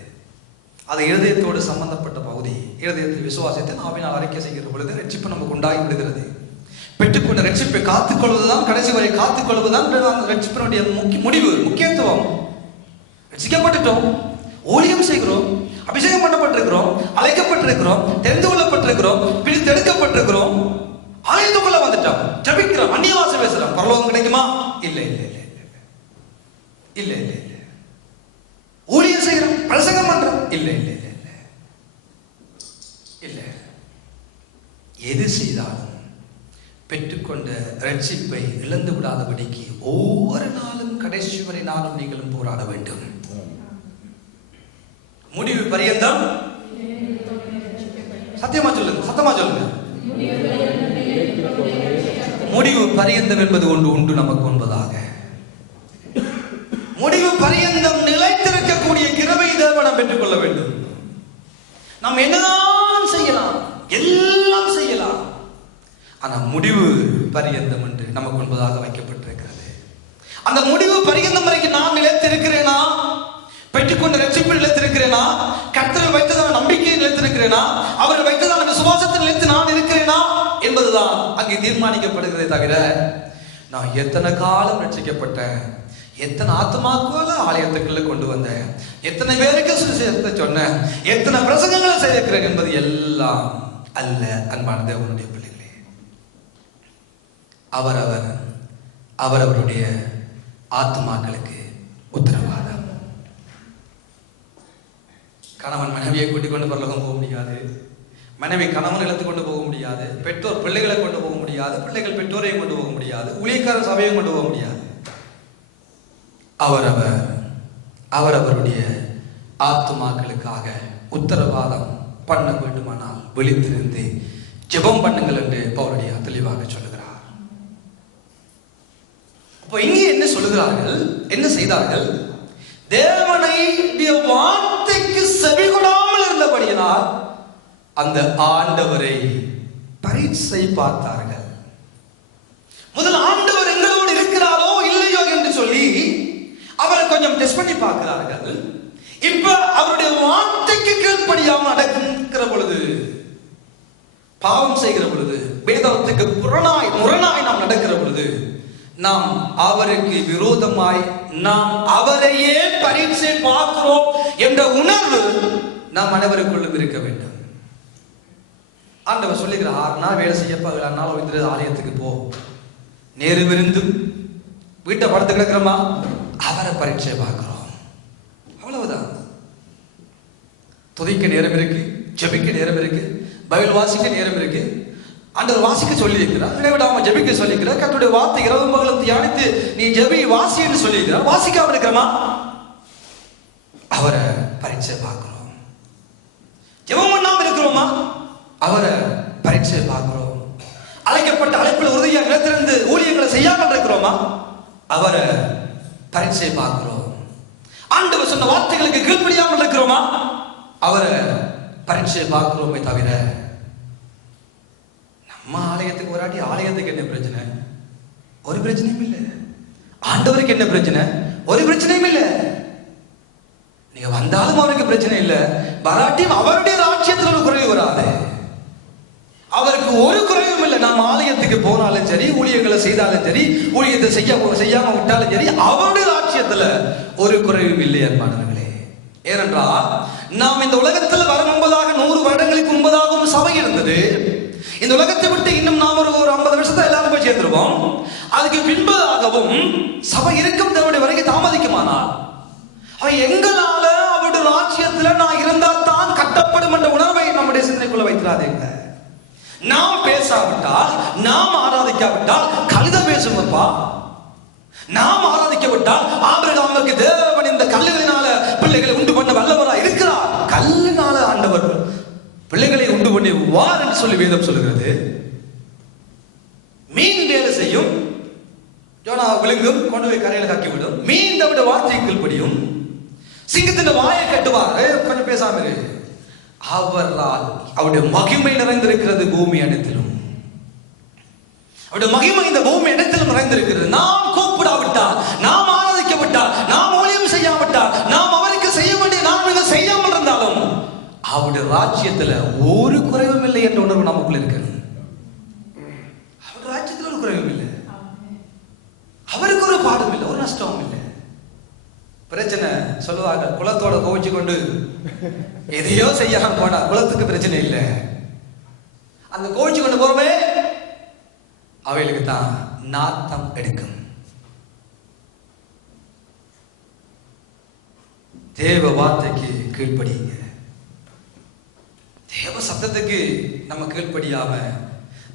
அது இருதயத்தோடு சம்பந்தப்பட்ட பகுதி. இருதயத்தில் விசுவாசத்தை ஆவினால் அறிக்கை செய்கிற பொழுது ரட்சிப்பு நமக்கு உண்டாகி விடுகிறது. பெற்றுக்கொண்ட ரட்சிப்பை காத்துக்கொள்வதுதான், கடைசி வரை காத்துக்கொள்வதுதான் ரட்சிப்பினுடைய முடிவு, முக்கியத்துவம். ரட்சிக்கப்பட்டுட்டோம், ஊழியம் செய்கிறோம், அபிஷேகம் பண்ணப்பட்டிருக்கிறோம், அழைக்கப்பட்டிருக்கிறோம், தெரிந்து கொள்ளப்பட்டிருக்கிறோம், பிரித்தெடுக்கப்பட்டிருக்கிறோம், ஆலயத்துக்குள்ள வந்துட்டோம், ஜபிக்கிறோம், அந்நிய பாஷை பேசுறோம், பரலோகம் கிடைக்குமா? இல்லை இல்லை இல்லை இல்லை இல்லை இல்லை. ஊழியம் செய்கிறோம், பிரசங்கம் பண்றோம், இல்லை இல்லை இல்லை இல்லை இல்லை. எது செய்தாலும் பெற்றுக்கொண்ட ரட்சிப்பை இழந்து விடாதபடிக்கு ஒவ்வொரு நாளும் கடைசி வரை நாளும் நீங்களும் போராட வேண்டும். முடிவு பரியந்தம். சத்தியமா சொல்லுங்க, சத்தமா சொல்லுங்க. முடிவு பரியந்தம் என்பது ஒன்று உண்டு நமக்கு என்பதாக. முடிவு பரியந்தம் நிலைத்திருக்கக்கூடிய கிருபை தேவனம் பெற்றுக் கொள்ள வேண்டும். நாம் என்னதான் செய்யலாம், எல்லாம் செய்யலாம், ஆனா முடிவு பரியந்தம் என்று நமக்கு என்பதாக வைக்கப்பட்டிருக்கிறது. அந்த முடிவு பரியந்தம் வரைக்கும் நான் நிலைத்திருக்கிறேனா? பெற்றுக்கொண்ட ரட்சிப்பில் நிலைத்திருக்கிறேனா? கர்த்தரை வைத்ததான நம்பிக்கையை நிலைத்திருக்கிறேனா? அவரை வைத்ததான விசுவாசத்தில் நிலைத்து நான் இருக்கிறேனா என்பதுதான் அங்கே தீர்மானிக்கப்படுகிறதே தவிர, நான் எத்தனை காலம் ரட்சிக்கப்பட்டேன், எத்தனை ஆத்மாக்களை ஆலயத்துக்குள்ள கொண்டு வந்தேன், எத்தனை பேருக்கு சுவிசேஷத்தை சொன்னேன், எத்தனை பிரசங்கங்களை செய்திருக்கிறேன் என்பது எல்லாம் அல்ல. அன்பான தேவனுடைய பிள்ளைகளே, அவரவருடைய ஆத்மாக்களுக்கு உத்தரவாதம். கணவன் மனைவியை கூட்டிக் கொண்டு பரலோகம் போக முடியாது, மனைவி கணவன் இழந்து கொண்டு போக முடியாது, பெற்றோர் பிள்ளைகளை கொண்டு போக முடியாது, பிள்ளைகள் பெற்றோரையும் கொண்டு போக முடியாது, ஊழியக்காரர் சபையும் கொண்டு போக முடியாது. அவரவருடைய ஆத்துமாக்களுக்காக உத்தரவாதம் பண்ண வேண்டுமானால் விழித்திருந்து ஜெபம் பண்ணுங்கள் என்று பவுலடியா தெளிவாக சொல்லுகிறார். அப்போ இங்கே என்ன சொல்லுகிறார்கள், என்ன செய்தார்கள்? தேவனுடைய வார்த்தைக்கு செவிகொடாமல் இருந்தபடியினால் அந்த ஆண்டவரை பரீட்சை பார்த்தார்கள். முதல் ஆண்டவர் எங்களோடு இருக்கிறாரோ இல்லையோ என்று சொல்லி அவரை கொஞ்சம் டெஸ்ட் பண்ணி பார்க்கிறார்கள். இப்ப அவருடைய வார்த்தைக்கு கீழ்ப்படியாமல் நடக்கிற பொழுது, பாவம் செய்கிற பொழுது, வேதத்துக்கு முரணாய் நாம் நடக்கிற பொழுது, நாம் அவருக்கு விரோதமாய் நாம் அவரையே பரீட்சை பார்க்கிறோம் என்ற உணர்வு நாம் அனைவருக்குள்ளும் இருக்க வேண்டும். ஆண்டவர் சொல்லுகிறார், 6 நாள் வேலை செய்ய பகலானாலும் ஆலயத்துக்கு போ. நேரம் இருந்தும் வீட்டை படுத்து கிடக்கிறோமா? அவரை பரீட்சை பார்க்கிறோம். அவ்வளவுதான். துதிக்க நேரம் இருக்கு, ஜெபிக்க நேரம் இருக்கு, பைபிள் வாசிக்க நேரம் இருக்கு. ஆண்டவர் வாசிக்க சொல்லி இருக்கிறார், இடைவிடாம ஜெபிக்க சொல்லி இருக்கிறார். கர்த்தருடைய வார்த்தை இரவு பகலும் தியானித்து நீ ஜெபி வாசி என்று சொல்லி இருக்கிறார். வாசிக்காம இருக்கிறோமா? அவரை பரீட்சை பார்க்கிறோம். ஜெபம் பண்ணாம இருக்கிறோமா? அவரை பரீட்சை பார்க்கிறோம். அழைக்கப்பட்ட அழைப்பில் உறுதியாக நிலைத்திருந்து ஊழியங்களை செய்யாமல் இருக்கிறோமா? அவரை பரீட்சை பார்க்கிறோம். ஆண்டவர் சொன்ன வார்த்தைகளுக்கு கீழ்ப்படியாமல் இருக்கிறோமா? அவரை பரீட்சை பார்க்கிறோமே தவிர, நம்ம ஆலயத்துக்கு வராட்டி ஆலயத்துக்கு என்ன பிரச்சனை? ஒரு பிரச்சனையும் இல்லை. ஆண்டவருக்கு என்ன பிரச்சனை? ஒரு பிரச்சனையும் இல்லை. நீங்க வந்தாலும் அவருக்கு பிரச்சனை இல்லை, வராட்டியும் அவருடைய ராஜ்யத்தில் ஒரு குறைவு வராது. அவருக்கு ஒரு குறைவும் இல்லை. நாம் ஆலயத்துக்கு போனாலும் சரி, ஊழியர்களை செய்தாலும் சரி, ஊழியத்தை செய்யாம விட்டாலும் சரி, அவருடைய ராஜ்யத்துல ஒரு குறைவும் இல்லை அன்பானவர்களே. ஏனென்றால் நாம் இந்த உலகத்தில் வர முன்பதாக 100 வருடங்களுக்கு முன்பதாகவும் சபை இருந்தது. இந்த உலகத்தை விட்டு இன்னும் நாம் ஒரு 50 வருஷத்தை எல்லாரும் போய் சேர்ந்துருவோம். அதுக்கு பின்பதாகவும் சபை இருக்கும் தேவனுடைய வரைக்கும் தாமதிக்குமானால், எங்களால அவருடைய ராஜ்யத்துல நான் இருந்தால் தான் கட்டப்படும் என்ற உணர்வை நம்முடைய சிந்தனைக்குள்ள வைக்கிறாதீங்க. நாம் பேசாவிட்டால், நாம் ஆராதிக்காவிட்டால் கழுதை பேசுங்கப்பா. நாம் ஆராதிக்கப்பட்டால் ஆபிரகாமுக்கு தேவன் இந்த கல்லுகளினால பிள்ளைகளை உண்டு பண்ண வல்லவரா இருக்கிறார். கல்லினால ஆண்டவர் பிள்ளைகளை உண்டு பண்ணி வார் என்று சொல்லி வேதம் சொல்லுகிறது. மீன் வேலை செய்யும், யோனா விழுங்கும், கொண்டு போய் கரையில தாக்கிவிடும். மீன் தவிட வார்த்தைக்குள் படியும், சிங்கத்தின் வாயை கட்டுவார். கொஞ்சம் பேசாம இரு. அவரால் அவருடைய மகிமை நிறைந்திருக்கிறது பூமி அனைத்திலும். அவருடைய மகிமை இந்த பூமி அனைத்திலும் நிறைந்திருக்கிறது. நாம் கூப்பிடாவிட்டால், நாம் ஆராதிக்கப்பட்டால், நாம் ஊழியம் செய்யாவிட்டால், நாம் அவருக்கு செய்ய வேண்டிய நாங்கள் செய்யாமல் இருந்தாலும் அவருடைய ராஜ்யத்துல ஒரு குறைவும் இல்லை என்ற உணர்வு நமக்குள்ள இருக்கணும். அவருடைய ராஜ்யத்துல ஒரு குறைவும் இல்லை, அவருக்கு ஒரு பாடும் இல்லை, ஒரு நஷ்டமும் இல்லை. பிரச்சனை சொல்லுவாங்க, குலத்தோட கோவிச்சு கொண்டு எதையோ செய்யாம போனா குலத்துக்கு பிரச்சனை இல்லை. அந்த கோவிச்சு கொண்டு போறவே அவைகளுக்கு தான் நாத்தம் எடுக்கும். தேவ வார்த்தைக்கு கீழ்ப்படியுங்க. தேவ சத்தத்துக்கு நம்ம கீழ்ப்படியாம,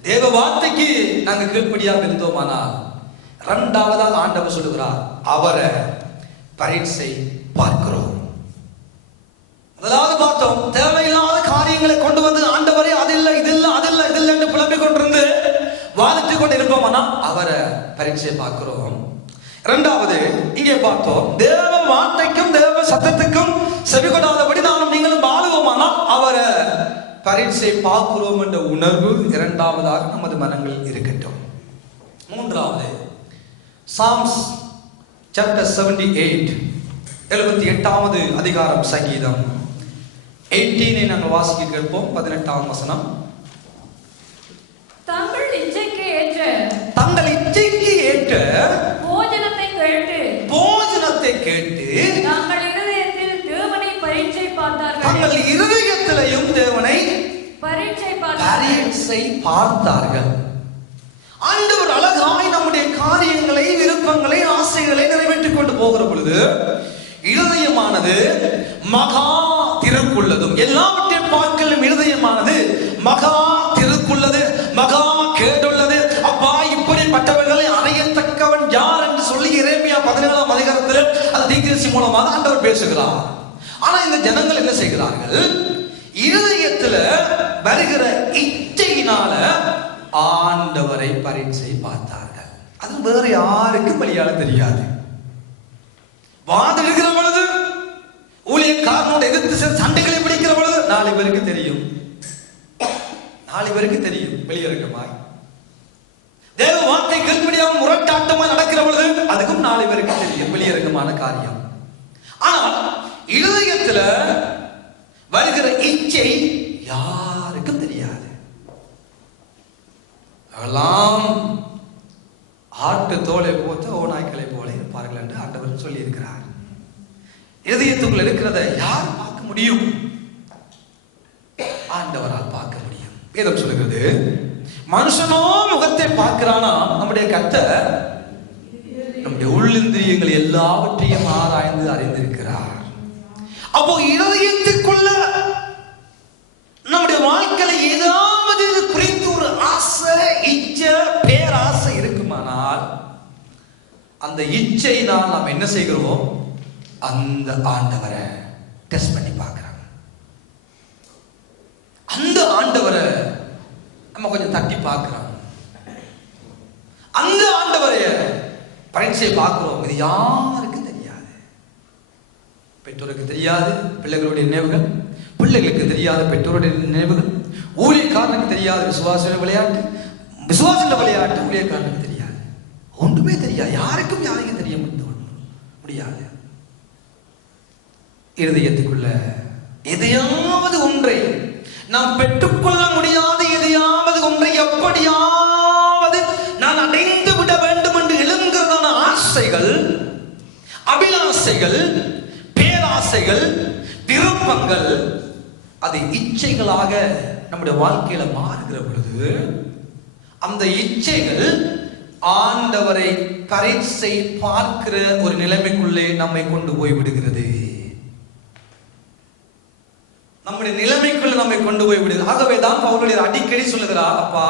தேவ வார்த்தைக்கு நாங்க கீழ்ப்படியாம இருந்தோமானால், 2வது ஆண்டவர் சொல்லுகிறார், அவரை பரீட்சை பார்க்கிறோம். முதலாவது பார்த்தோம், தேவையில்லாத காரியங்களை கொண்டு வந்து ஆண்டவரே அது இல்லை இது இல்லை அது இல்லை இது இல்லை என்று புலம்பிக் கொண்டிருந்து வாதிட்டு கொண்டு இருப்போம்னா அவரை பரீட்சை பார்க்கிறோம். 2வது இங்கே பார்த்தோம், தேவ வார்த்தைக்கும் தேவ சத்தத்துக்கும் செவிகொடாதபடி நானும் நீங்களும் வாழுவோமானால் அவரை பரீட்சை பார்க்கிறோம் என்ற உணர்வு 2வதாக நமது மனங்களில் இருக்கட்டும். 3வது Psalms chapter 78 78வது அதிகாரம் சங்கீதம் 18 நாங்கள் வாசிக்க கேட்போம். 18ஆம் வசனம். தங்கள் இச்சைக்கு ஏற்ற போஜனத்தை கேட்டு தங்கள் இருதயத்தில் தேவனை பரீட்சை பார்த்தார்கள். தங்கள் இருதயத்திலையும் தேவனை பரீட்சை பார்த்தார்கள். ஆண்டவர் அழகாய் நம்முடைய காரியங்களை, விருப்பங்களை, ஆசைகளை நிறைவேற்றிக் கொண்டு போகிற பொழுது இருதயமானது மகா திருக்குள்ளதும், எல்லாவற்றையும் பார்க்கலும் இருதயமானது மகா திருக்குள்ளது, மகா கேடுள்ளது. அப்பா, இப்படிப்பட்டவர்களை அறையத்தக்கவன் யார் என்று சொல்லி எரேமியா 17ஆம் அதிகாரத்தில் அது தீர்க்கதரிசி மூலமாக ஆண்டவர் பேசுகிறார். ஆனா இந்த ஜனங்கள் என்ன செய்கிறார்கள்? இருதயத்துல வருகிற இச்சையினால ஆண்டவரை பரீட்சை பார்த்தார்கள். அது வேற யாருக்கும் வெளியால தெரியாது. வாதிடுகிற பொழுது, ஊழியக்காரனோட எதிர்த்து சண்டைகளை பிடிக்கிற பொழுது 4 பேருக்கு தெரியும். 4 பேருக்கு தெரியும் வெளியரங்கமாய். தேவ வார்த்தை கல்படியாகவும் முரட்டாட்டமாய் நடக்கிற பொழுது அதுக்கும் 4 பேருக்கு தெரியும் வெளியரங்கமான காரியம். ஆனால் இருதயத்துல வருகிற இச்சை யாருக்கும் தெரியாது. அதெல்லாம் ஆட்டு தோலை போத்த ஓநாய்க்களை போல இருப்பார்கள் என்று ஆண்டவர் சொல்லி இருக்கிறார். இதயத்துக்குள் இருக்கிறத யார் பார்க்க முடியும்? ஆண்டவரால் பார்க்க முடியும். வேதம் சொல்லுகிறது, மனுஷனோ முகத்தை பார்க்கிறானா, நம்முடைய கர்த்தர் நம்முடைய உள்ளிந்திரியங்கள் எல்லாவற்றையும் ஆராய்ந்து அறிந்திருக்கிறார். அப்போ இருதயத்துக்குள்ள நம்முடைய வாழ்க்கையில ஏதாவது குறித்து ஒரு ஆசை, இச்சை, பேராசை இருக்குமானால் அந்த இச்சையினால் நாம் என்ன செய்கிறோம்? அந்த ஆண்டவரை டெஸ்ட் பண்ணி பார்க்கிறோம். அந்த ஆண்டவரை நம்ம கொஞ்சம் தட்டி பார்க்கிறோம். அந்த ஆண்டவரைய பரீட்சை பார்க்கிறோம். இது யாருக்கும் தெரியாது. பெற்றோருக்கு தெரியாது பிள்ளைகளுடைய நினைவுகள், பிள்ளைகளுக்கு தெரியாத பெற்றோருடைய நினைவுகள், ஊழியக்காரனுக்கு தெரியாத விசுவாச விளையாட்டு, விசுவாச விளையாட்டு ஊழியக்காரனுக்கு தெரியாது. ஒன்றுமே தெரியாது. யாருக்கும் யாரையும் தெரிய முடியாது. இருதயத்துக்குள்ள எதையாவது ஒன்றை நாம் பெற்றுக்கொள்ள முடியாத எதையாவது ஒன்றை எப்படியாவது நான் அடைந்து விட வேண்டும் என்று எழுங்கிறதான ஆசைகள், அபிலாசைகள், பேராசைகள், விருப்பங்கள், அது இச்சைகளாக நம்முடைய வாழ்க்கையில மாறுகிற பொழுது அந்த இச்சைகள் ஆண்டவரை பரீட்சை பார்க்கிற ஒரு நிலைமைக்குள்ளே நம்மை கொண்டு போய் விடுகிறது. நம்முடைய நிலைமைக்குள்ள நம்மை கொண்டு போய் விடுகிறது. ஆகவே தான் பவுலுடைய அடிக்கடி சொல்லுகிறார், அப்பா,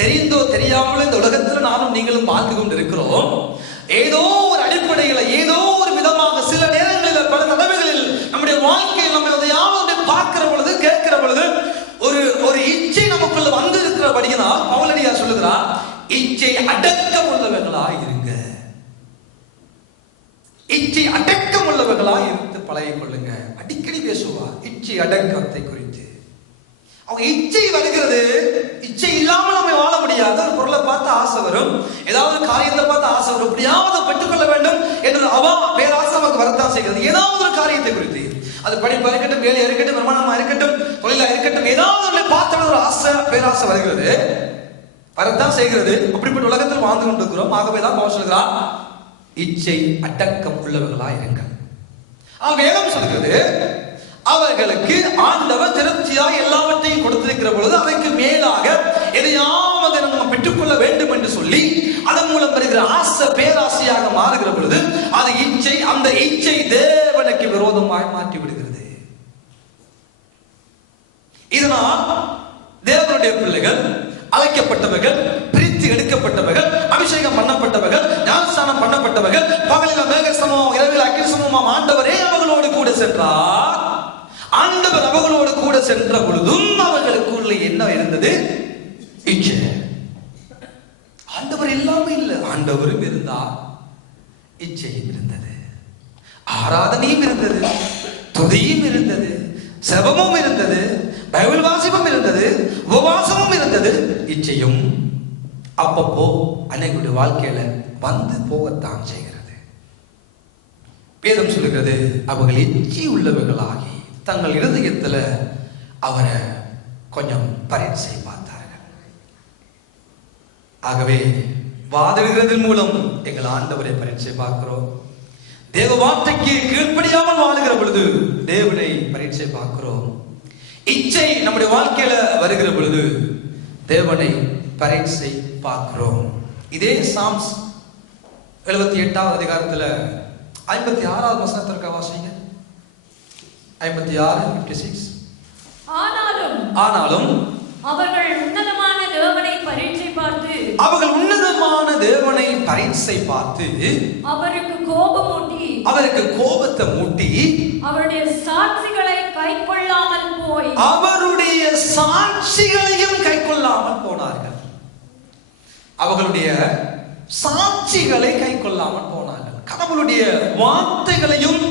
தெரிந்தோ தெரியாமலோ இந்த உலகத்துல நானும் நீங்களும் வாழ்ந்து கொண்டு இருக்கிறோம். ஏதோ ஒரு அடிப்படையில, ஏதோ ஒரு விதமாக, சில நேரங்களில், பல தடவைகளில் நம்முடைய வாழ்க்கையில் நம்ம எதையாவது பார்க்கிற பொழுது, கேட்கிற பொழுது ஒரு இச்சை நமக்குள்ள வந்து இருக்கிறபடியினால் பவுலடியார் சொல்லுகிறார், இச்சை அடக்கம் உள்ளவர்களாய் இருங்க. இச்சை அடக்கம் உள்ளவர்களாய் இருந்து பழகிக் கொள்ளுங்க. அடிக்கடி பேசுவா இச்சை அடக்கத்தை குறித்து. அவங்க இச்சை வருகிறது, இச்சை இல்லாமல் நம்ம வாழ முடியாது. ஒரு பொருளை பார்த்து ஆசை வரும், ஏதாவது காரியத்தை பார்த்து ஆசை வரும், எப்படியாவது பெற்றுக்கொள்ள வேண்டும் என்ற பேராசை நமக்கு வரத்தான் செய்கிறது. ஏதாவது ஒரு காரியத்தை குறித்து, அது படிப்பா இருக்கட்டும், வேலையா இருக்கட்டும், வருமானமா இருக்கட்டும், தொழிலா இருக்கட்டும், ஏதாவது ஒன்றை பார்த்த ஒரு ஆசை, பேராசை வருகிறது, வரத்தான் செய்கிறது. அப்படிப்பட்ட உலகத்தில் வாழ்ந்து கொண்டிருக்கிறோம். ஆகவே தான் பவுல் சொல்கிறார், இச்சை அடக்கம் உள்ளவர்களா இருங்க. வேதம் சொல்கிறது, அவர்களுக்கு ஆண்டவர் திருப்தியாக எல்லாவற்றையும் கொடுத்திருக்கிற பொழுது அவைக்கு மேலாக எதையாவது நம்ம பெற்றுக்கொள்ள வேண்டும் என்று சொல்லி அதன் மூலம் வருகிற ஆசை பேராசையாக மாறுகிற பொழுது அது இச்சை, அந்த இச்சை தேவனுக்கு விரோதமாய் மாற்றி விடுகிறது. இதனால் தேவனுடைய பிள்ளைகள், அழைக்கப்பட்டவர்கள், பிரித்து எடுக்கப்பட்டவர்கள், அபிஷேகம் பண்ணப்பட்டவர்கள், ஞானஸ்நானம் பண்ணப்பட்டவர்கள், பகலில் மேக சமூகம், இரவில் அக்கினி சமூகம், ஆண்டவரே அவர்களோடு கூட சென்றார். ஆண்டவர் அவர்களோடு கூட சென்ற பொழுதும் அவர்களுக்குள்ள என்ன இருந்தது? இச்சை. ஆண்டவர் எல்லாமே இல்லை, ஆண்டவரும் இருந்தார், இச்சையும் இருந்தது, ஆராதனையும் இருந்தது, துதியும் இருந்தது, செபமும் இருந்தது, பைபிள் வாசிப்பும் இருந்தது, உபவாசமும் இருந்தது, இச்சையும் அப்பப்போ அன்னைக்குடைய வாழ்க்கையில வந்து போகத்தான் செய்கிறது. வேதம் சொல்லுகிறது, அவர்கள் இச்சி உள்ளவர்களாகி தங்கள் இருதயத்துல அவரை கொஞ்சம் பரீட்சை பார்த்தார்கள். ஆகவே வாதிடுகிறதன் மூலம் எங்கள் ஆண்டவரை பரீட்சை பார்க்கிறோம். தேவ வார்த்தைக்கு கீழ்ப்படியாமல் வாழுகிற பொழுது தேவனை பரீட்சை பார்க்கிறோம். இச்சை நம்முடைய வாழ்க்கையில வருகிற பொழுது தேவனை பரீட்சை பார்க்கிறோம். இதே சாம்ஸ் 78வது அதிகாரத்துல 56வது வசனத்திற்கு வாசிங்க. 56:56. ஆனாலும் அவர்கள் உன்னதமான தேவனை பரீட்சை பார்த்து அவருக்கு கோபத்தை மூட்டி அவருடைய சாட்சிகளையும் கைக்கொள்ளாமல் போனார்கள். அவர்களுடைய சாட்சிகளை கைக்கொள்ளாமல் போனார்கள். கடவுளுடைய வார்த்தைகளையும்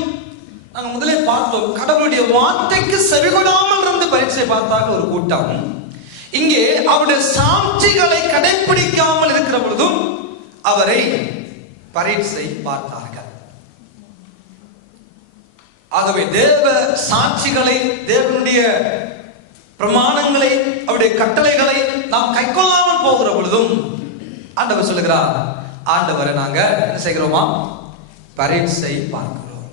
நாங்கள் முதலே பார்த்தோம். கடவுளுடைய வார்த்தைக்கு செவிகொடாமல் இருந்து பரீட்சை பார்த்தார்கள் ஒரு கூட்டம். இங்கே அவருடைய சாட்சிகளை கடைபிடிக்காமல் இருக்கிற பொழுதும் அவரை பரீட்சை பார்த்தார்கள். ஆகவே தேவ சாட்சிகளை, தேவனுடைய பிரமாணங்களை, அவருடைய கட்டளைகளை நாம் கைக்கொள்ளாமல் போகிற பொழுதும் ஆண்டவர் சொல்லுகிறார், ஆண்டவரை நாங்க என்ன செய்கிறோமா? பரீட்சை பார்க்கிறோம்.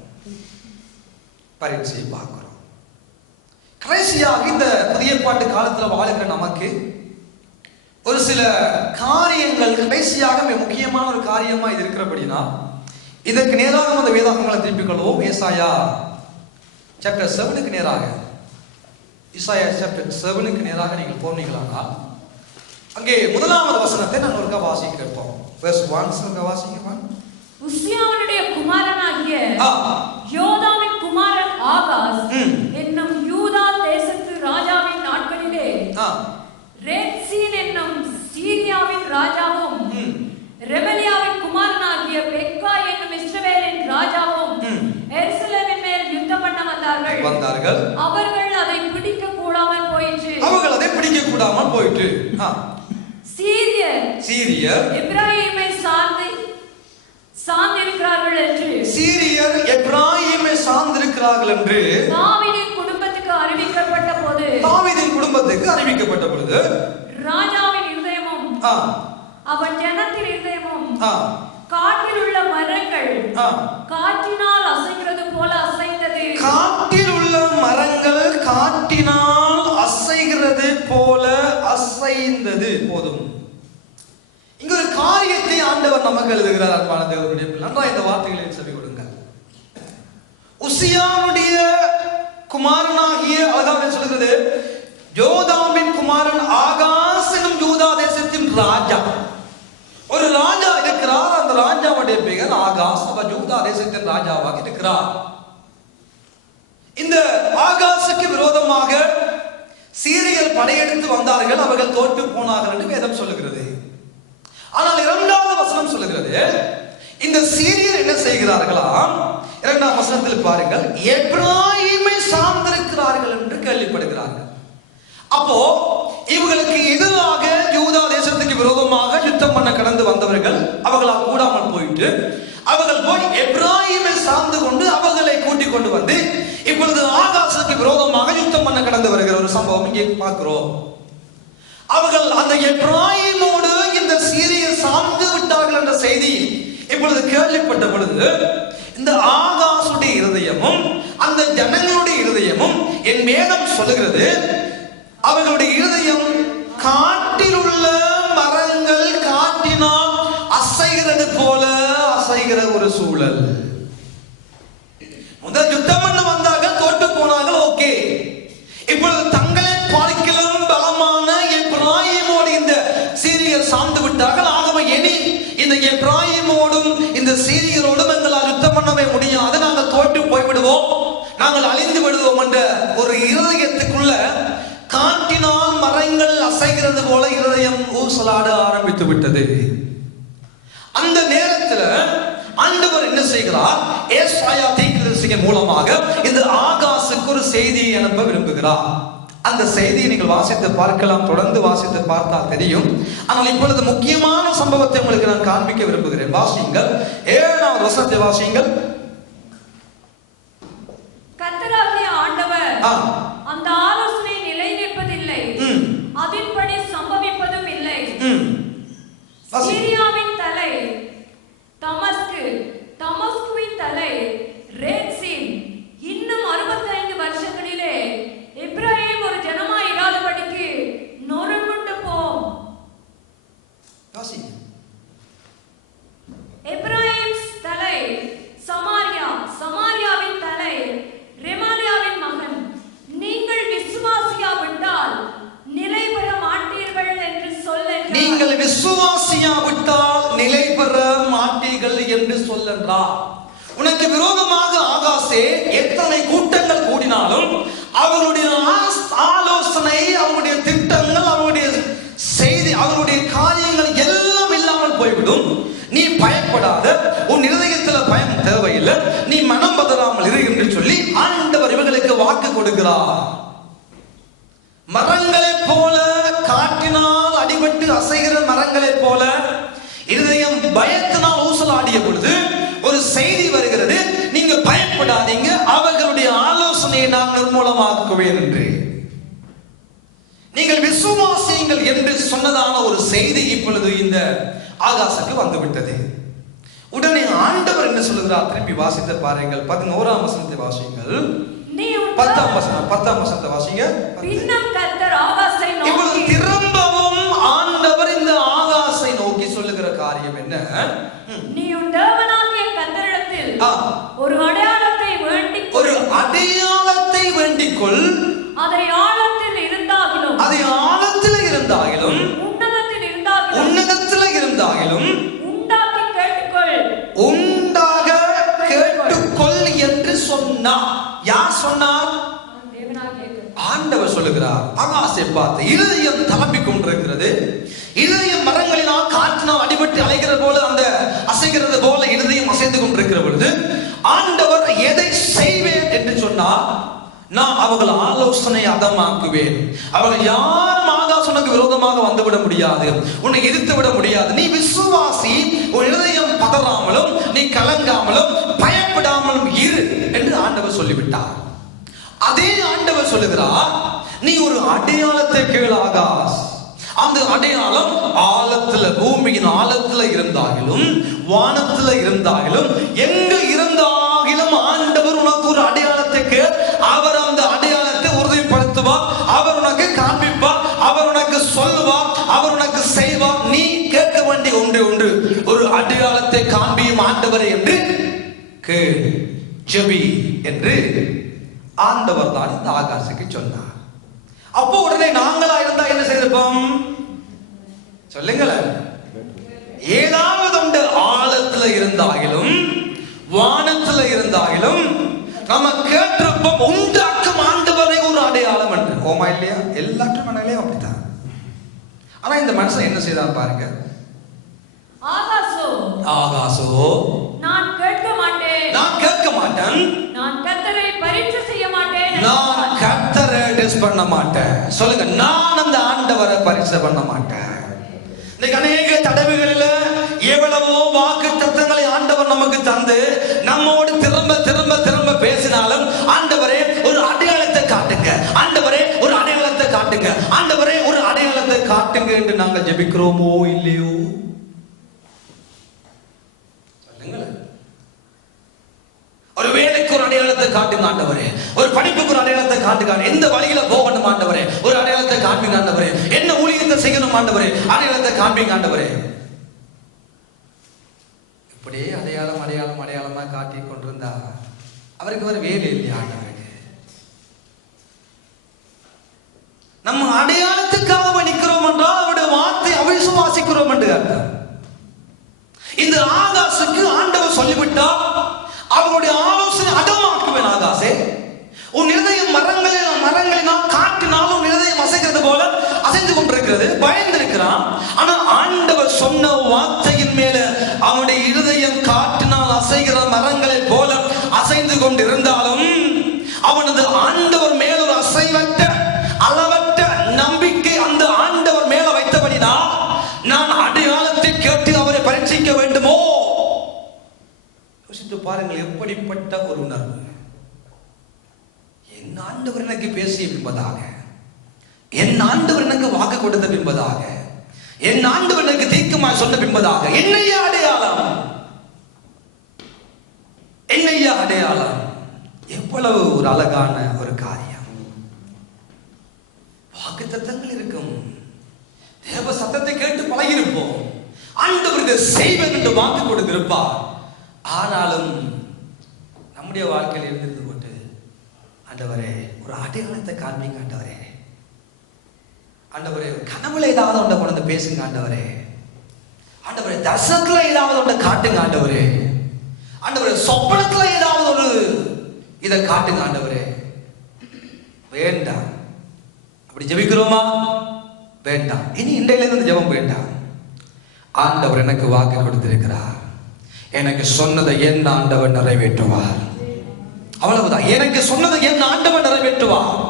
கடைசியாக இந்த புதிய பாட்டு காலத்துல வாழ்கிற நமக்கு ஒரு சில காரியங்கள் கடைசியாக முக்கியமான ஒரு காரியமா இது இருக்கிறபடினா இதற்கு நேராக அந்த வேதாகங்களை திருப்பிக் கொள்வோம். ஏசாயா சாப்டர் 7க்கு நேராக, ஏசாயா சாப்டர் 7க்கு நேராக நீங்கள் போனீங்களானால் அங்கே முதலாவது வசனத்தை நான் ஒருக்கா வாசிக்க கேட்போம். வெர்ஸ் 1 வாசிங்க. உசியாவுடைய குமாரனாகிய யோதாமின் குமாரன் ஆகாஸ் என்னும் யூதா தேசத்து ராஜாவின் நாட்களிலே ரேத்சீன் என்னும் சீரியாவின் ராஜாவும் ரெமலியாவின் குமாரனாகிய பெக்கா என்னும் இஸ்ரவேலின் ராஜாவும் எருசலேமின் மேல் யுத்தம் பண்ண வந்தார்கள். அவர்கள் அதை பிடிக்க கூடாமல் போயிற்று. சீரியர் எப்பிராயீமை சார்ந்திருக்கிறார்கள் என்று தாவீதின் குடும்பத்துக்கு அறிவிக்கப்பட்ட பொழுது ராஜாவின் இருதயமும் அவன் ஜனத்தின் இருதயமும் காட்டில் உள்ள மரங்கள் காற்றினால் அசைகிறது போல அசைந்தது. காட்டில் உள்ள மரங்கள் காற்றினால் அசைகிறது போல அசைந்தது. போதும். இங்க ஒரு காரியத்தை ஆண்டவர் நமக்கு எழுதுகிறார். அன்பான தேவனுடைய பிள்ளை, நன்றா இந்த வார்த்தைகளை செவி கொடுங்க. உசியானுடைய குமாரனாகிய, அதாவது சொல்கிறது, யோதாமின் குமாரன் ஆகாஸ் எனும் யூதா தேசத்தின் ராஜா. ஒரு ராஜா இருக்கிறார். அந்த ராஜாவுடைய பெயர் ஆகாஸ். அவர் யூதா தேசத்தின் ராஜாவாக இருக்கிறார். இந்த ஆகாசுக்கு விரோதமாக சீரியல் படையெடுத்து வந்தார்கள். அவர்கள் தோற்று போனார்கள் என்று வேதம் சொல்லுகிறது. ஆனால் 2வது வசனம் சொல்லுகிறது, இந்த சீரியர் என்ன செய்கிறார்களாம்? 2ஆம் வசனத்தில் பாருங்கள், எப்பிராயீமை சார்ந்திருக்கிறார்கள் என்று கேள்விப்படுகிறார்கள். அப்போ இவர்களுக்கு எதிராக யூதா தேசத்துக்கு விரோதமாக யுத்தம் பண்ண கடந்து வந்தவர்கள் அவர்களால் கூடாமல் போயிட்டு அவர்கள் போய் எப்பிராயீமை சார்ந்து கொண்டு அவர்களை கூட்டிக் கொண்டு வந்து இப்பொழுது ஆகாசுக்கு விரோதமாக யுத்தம் பண்ண கடந்து வருகிற ஒரு சம்பவம் இங்கே பார்க்கிறோம். அவர்கள் அந்த எப்பிராயீமோடு இந்த சீரியர் சார்ந்து விட்டார்கள் என்ற செய்தி இப்பொழுது கேள்விப்பட்ட பொழுது இந்த ஆகாசுடைய இருதயமும் அந்த ஜனங்களுடைய இருதயமும், என் வேதம் சொல்லுகிறது, அவர்களுடைய இருதயம் காட்டில் உள்ள மரங்கள் காட்டினால் அசைகிறது போல அசைகிற ஒரு சூழல். முதல் யுத்தம் பண்ண வந்தார்கள், தோற்று போனார்கள். ஓகே, இப்பொழுது தங்களை பார்க்கலாம் பலமான எப்பிராயீமோடு இந்த சீரியர் சார்ந்து விட்டார்கள். ஆகவே இனி இந்த எப்பிராயீமோடும் இந்த சீரியரோடும் எங்களால் யுத்தம் பண்ணவே முடியாது, நாங்கள் தோற்று போய்விடுவோம், நாங்கள் அழிந்து விடுவோம் என்ற ஒரு இருதயத்துக்குள்ள காட்டினால் மரங்கள் அசைகிறது போல இருதயம் ஊசலாட ஆரம்பித்து விட்டது. அந்த நேரத்தில் ஆண்டவர் என்ன செய்கிறார்? ஏசாயா தீர்க்கதரிசியின் மூலமாக இந்த ஆகாசுக்கு ஒரு செய்தியை அனுப்ப விரும்புகிறார். அந்த செய்தியை நீங்கள் வாசித்து பார்க்கலாம், தொடர்ந்து வாசித்து பார்த்தால் தெரியும். ஆனால் இப்பொழுது முக்கியமான சம்பவத்தை உங்களுக்கு நான் காண்பிக்க விரும்புகிறேன். வாசியுங்கள், 7வது வசனத்தை வாசியுங்கள். நீங்கள் விசுவாசியாவிட்டால் நிலை பெற மாட்டீர்கள் என்று சொல்லென்றார். உனக்கு விரோதமாக ஆகாசே எத்தனை கூட்டங்கள் கூடினாலும் அவர்களுடைய ஆலோசனை, அவருடைய திட்டங்கள், அவருடைய செய்தி, அவருடைய காரியங்கள் எல்லாம் இல்லாமல் போய்விடும். நீ பயப்படாத, உன் இருதயத்தில் பயம் தேவையில்லை, நீ மனம் பதறாமல் இரு என்று சொல்லி ஆண்டவர் இவர்களுக்கு வாக்கு கொடுக்கிறார். மரங்களைப் போல, காற்றினால் அடிபட்டு அசைகிற மரங்களைப் போல இருதயம் பயத்தினால் ஊசலாடிய பொழுது ஒரு செய்தி வருகிறது, நீங்க பயப்படாதீங்க, அவர்களுடைய ஆலோசனையை நான் நிர்மூலமாக்குவேன் என்று. நீங்கள் விசுவாசியுங்கள் என்று சொன்னதான ஒரு செய்தி இப்பொழுது இந்த ஆகாசுக்கு வந்துவிட்டது. உடனே ஆண்டவர் என்ன சொல்லுகிறார்? திருப்பி வாசித்து பாருங்கள். 11ஆம் வசனத்தை வாசியுங்கள். 10ஆம் வசனத்தை வாசிங்க. இப்பொழுது திரும்பவும் ஆண்டவர் இந்த ஆகாசை நோக்கி சொல்லுகிற காரியம் என்ன? நீ உன் தேவனாகிய கர்த்தரிடத்தில் ஒரு அடையாளத்தை வேண்டிக்கொள். அதை ஆழத்தில் இருந்தாகிலும் உன்னதத்தில் இருந்தாகிலும் உண்டாக கேட்டுக்கொள் என்று சொன்னார். யார் சொன்னார்? ஆண்டவர் சொல்லுகிறார். ஆகாசை பார்த்து இருதயம் தளம்பிக் கொண்டிருக்கிறது. இருதயம் மரங்களினால் காற்றினால் அடிபட்டு அலைகிறது போல, அந்த அசைகிறது போல இருதயம் அசைந்து கொண்டிருக்கிற பொழுது ஆண்டவர் எதை செய்வேன் என்று சொன்னார்? நான் அவர்கள் ஆலோசனை அதமாக்குவேன். அவர்கள் யாரும் ஆகாசனுக்கு விரோதமாக வந்துவிட முடியாது, உன்னை எதிர்த்து விட முடியாது. நீ விசுவாசி, உன் இருதயம் பதறாமலும் நீ கலங்காமலும் பயப்படாமலும் இரு என்று ஆண்டவர் சொல்லிவிட்டார். அதே ஆண்டவர் சொல்லுகிறார், நீ ஒரு அடையாளத்தை கேள் ஆகாஸ். அந்த அடையாளம் ஆழத்துல, பூமியின் ஆழத்துல இருந்தாலும் வானத்துல இருந்தாலும் எங்க இருந்தாலும் ஆண்டவர் உனக்கு ஒரு அடையாளத்தை கேள். அவர் அந்த அடையாளத்தை உறுதிப்படுத்துவார், அவர் உனக்கு காண்பிப்பார், அவர் உனக்கு சொல்லுவார், அவர் உனக்கு செய்வார். நீ கேட்க வேண்டிய ஒன்று, ஒரு அடையாளத்தை காண்பியும் ஆண்டவரை என்று கேள், ஜெபி என்று ஆண்டவர் தான் இந்த ஆகாசுக்கு சொன்னார். அப்போ உடனே நாங்களா இருந்தா என்ன செய்திருப்போம்? சொல்லுங்களேன். ஏதாவது ஒன்று ஆழத்துல இருந்தாலும் வானத்துல இருந்தாலும் நம்ம கேட்டிருப்போம், உண்டாக்கும் ஆண்டவரை ஒரு அடையாளம் என்று. ஓமா இல்லையா? எல்லாற்றும் மனநிலையும் அப்படித்தான். ஆனா இந்த மனுஷன் என்ன செய்தான் பாருங்க. ஆகாசோ நான் கேட்க மாட்டேன், நான் கர்த்தரை பரீட்சை செய்ய மாட்டேன், நான் கர்த்தரை டெஸ்ட் பண்ண மாட்டேன். சொல்லுங்க, நான் அந்த ஆண்டவரை பரீட்சை பண்ண மாட்டேன். இன்னைக்கு அநேக தடவைகளில் எவ்வளவோ வாக்கு தத்தங்களை ஆண்டவர் நமக்கு தந்து நம்மோடு திரும்ப திரும்ப திரும்ப பேசினாலும், ஆண்டவரே ஒரு அடையாளத்தை காட்டுங்க, ஆண்டவரே ஒரு அடையாளத்தை காட்டுங்க, ஆண்டவரே ஒரு அடையாளத்தை காட்டுங்க என்று நாங்கள் ஜெபிக்கிறோமோ இல்லையோ? ஒரு வேலைக்கு ஒரு அடையாளத்தை காட்டுங்க ஆண்டவரே, ஒரு படிப்புக்கு ஒரு அடையாளத்தை காட்டுங்க, எந்த வழியில போகணும் ஆண்டவரே ஒரு அடையாளத்தை காண்பீங்க ஆண்டவரே, என்ன ஊழியத்தை செய்யணும் ஆண்டவரே அடையாளத்தை காண்பீங்க ஆண்டவரே. இப்படியே அடையாளம் அடையாளம் அடையாளமா காட்டி கொண்டிருந்தா அவருக்கு ஒரு வேலை இல்லையா ஆண்டவருக்கு? நம்ம அடையாளத்துக்காக நிற்கிறோம் என்றால் அவருடைய வார்த்தை அவிசுவாசிக்கிறோம் என்று அர்த்தம். இந்த ஆகாசுக்கு ஆண்டவர் சொல்லிவிட்டார், அவருடைய ஆலோசனை அதமாக்குவேன். ஆகாசே, உன் இருதயம் மரங்களினால் காற்றினாலும் உன் இருதயம் அசைக்கிறது போல அசைந்து கொண்டிருக்கிறது, பயந்திருக்கிறான். ஆனா ஆண்டவர் சொன்ன வார்த்தையின் மேல அவனுடைய இருதயம் காற்றினால் அசைகிற மரங்களை போல அசைந்து கொண்டிருந்தாலும் அவனது ஆண்டவர் மேல ஒரு அசைவற்ற அளவற்ற நம்பிக்கை அந்த ஆண்டவர் மேல வைத்தபடினா நான் அடையாளத்தை கேட்டு அவரை பரீட்சிக்க வேண்டுமோ? யோசித்து பாருங்கள், எப்படிப்பட்ட ஒரு உணர்வு. என் ஆண்டவர் எனக்கு பேசிய பின்பதாக, என் ஆண்டவர் எனக்கு வாக்கு கொடுத்த பின்பதாக, என் ஆண்டவர் எனக்கு தீர்க்கமாய் சொன்ன பின்பதாக என்னையா அடையாளம்? என்னையா அடையாளம்? எவ்வளவு ஒரு அழகான ஒரு காரியம். வாக்கு தத்தங்கள் இருக்கும், தேவ சத்தத்தை கேட்டு பழகிருப்போம், ஆண்டவருக்கு செய்வேன் என்று வாக்கு கொடுத்திருப்பார். ஆனாலும் நம்முடைய வாழ்க்கையில் இருந்திருந்து போட்டு, ஆண்டவரே ஒரு அடையாளத்தை காண்பீங்க ஆண்டவரே, ஆண்டவரே கனவுல ஏதாவது ஒன்றை கொண்டு வந்து பேசுங்க ஆண்டவரே. ஆண்டவரே தரிசனத்துல ஏதாவது ஒன்றை காட்டுங்க ஆண்டவரே. ஆண்டவரே சொப்பனத்துல ஏதாவது ஒரு இதை காட்டுங்க ஆண்டவரே. வேண்டாம். அப்படி ஜெபிக்கிறோமா? வேண்டாம். இனி இன்றையில இருந்து ஜெபம் வேண்டாம். ஆண்டவர் எனக்கு வாக்கு கொடுத்திருக்கிறார், எனக்கு சொன்னதை என் ஆண்டவர் நிறைவேற்றுவார். அவ்வளவுதான். எனக்கு சொன்னதை என் ஆண்டவர் நிறைவேற்றுவார்.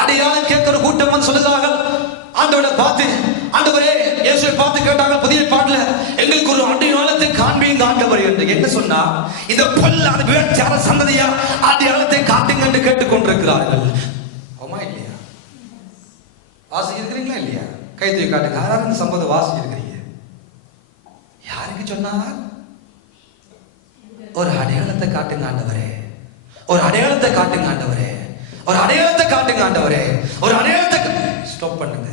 அடையாளம் கேட்கிற கூட்டம் வந்து சொல்லுகிறார்கள், ஆண்டவரை பார்த்து, ஆண்டவரே இயேசுவை பார்த்து கேட்டாங்க புதிய பாட்டுல, எங்களுக்கு ஒரு அடையாளத்தை காண்பீங்க ஆண்டவர் என்று. என்ன சொன்னா, இந்த பொல்லாத விபச்சார சந்ததியா அடையாளத்தை காட்டுங்க என்று கேட்டுக்கொண்டிருக்கிறார்கள். ஆமா இல்லையா? வாசிக்க இருக்கிறீங்களா இல்லையா? கை தூக்கி காட்டுங்க. யாராவது இந்த சம்பவத்தை வாசிக்க இருக்கிறீங்க? யாருக்கு சொன்னார்? ஒரு அடையாளத்தை காட்டுங்க ஆண்டவரே, ஒரு அடையாளத்தை காட்டுங்க ஆண்டவரே, ஒரு அடையாளத்தை காட்டுங்க ஆண்டவரே, ஒரு அடையாளத்தை. ஸ்டாப் பண்ணுங்க.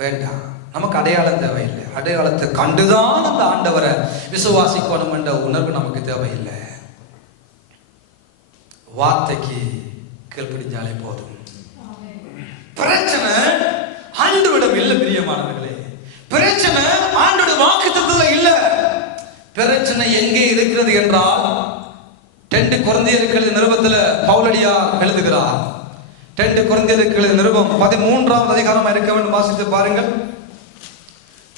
வேண்டாம். நமக்கு அடையாளம் தேவையில்லை. அடையாளத்தை கண்டுதான் அந்த ஆண்டவரை விசுவாசிக்கணும் என்ற உணர்வு நமக்கு தேவையில்லை. வார்த்தைக்கு கீழ்ப்படிஞ்சாலே போதும். பிரச்சனை ஆண்டவரிடம் இல்லை பிரியமானவர்களே. பிரச்சனை ஆண்டோட வாக்குத்தத்தத்துல இல்ல. பிரச்சனை எங்கே இருக்கிறது என்றால் 2 கொரிந்தியர்கள் நிருபத்துல பவுலடியார் எழுதுகிறார். 2 கொரிந்தியர்கள் நிருபம் 13வது அதிகாரமா இருக்க வேண்டும். வாசித்து பாருங்கள்.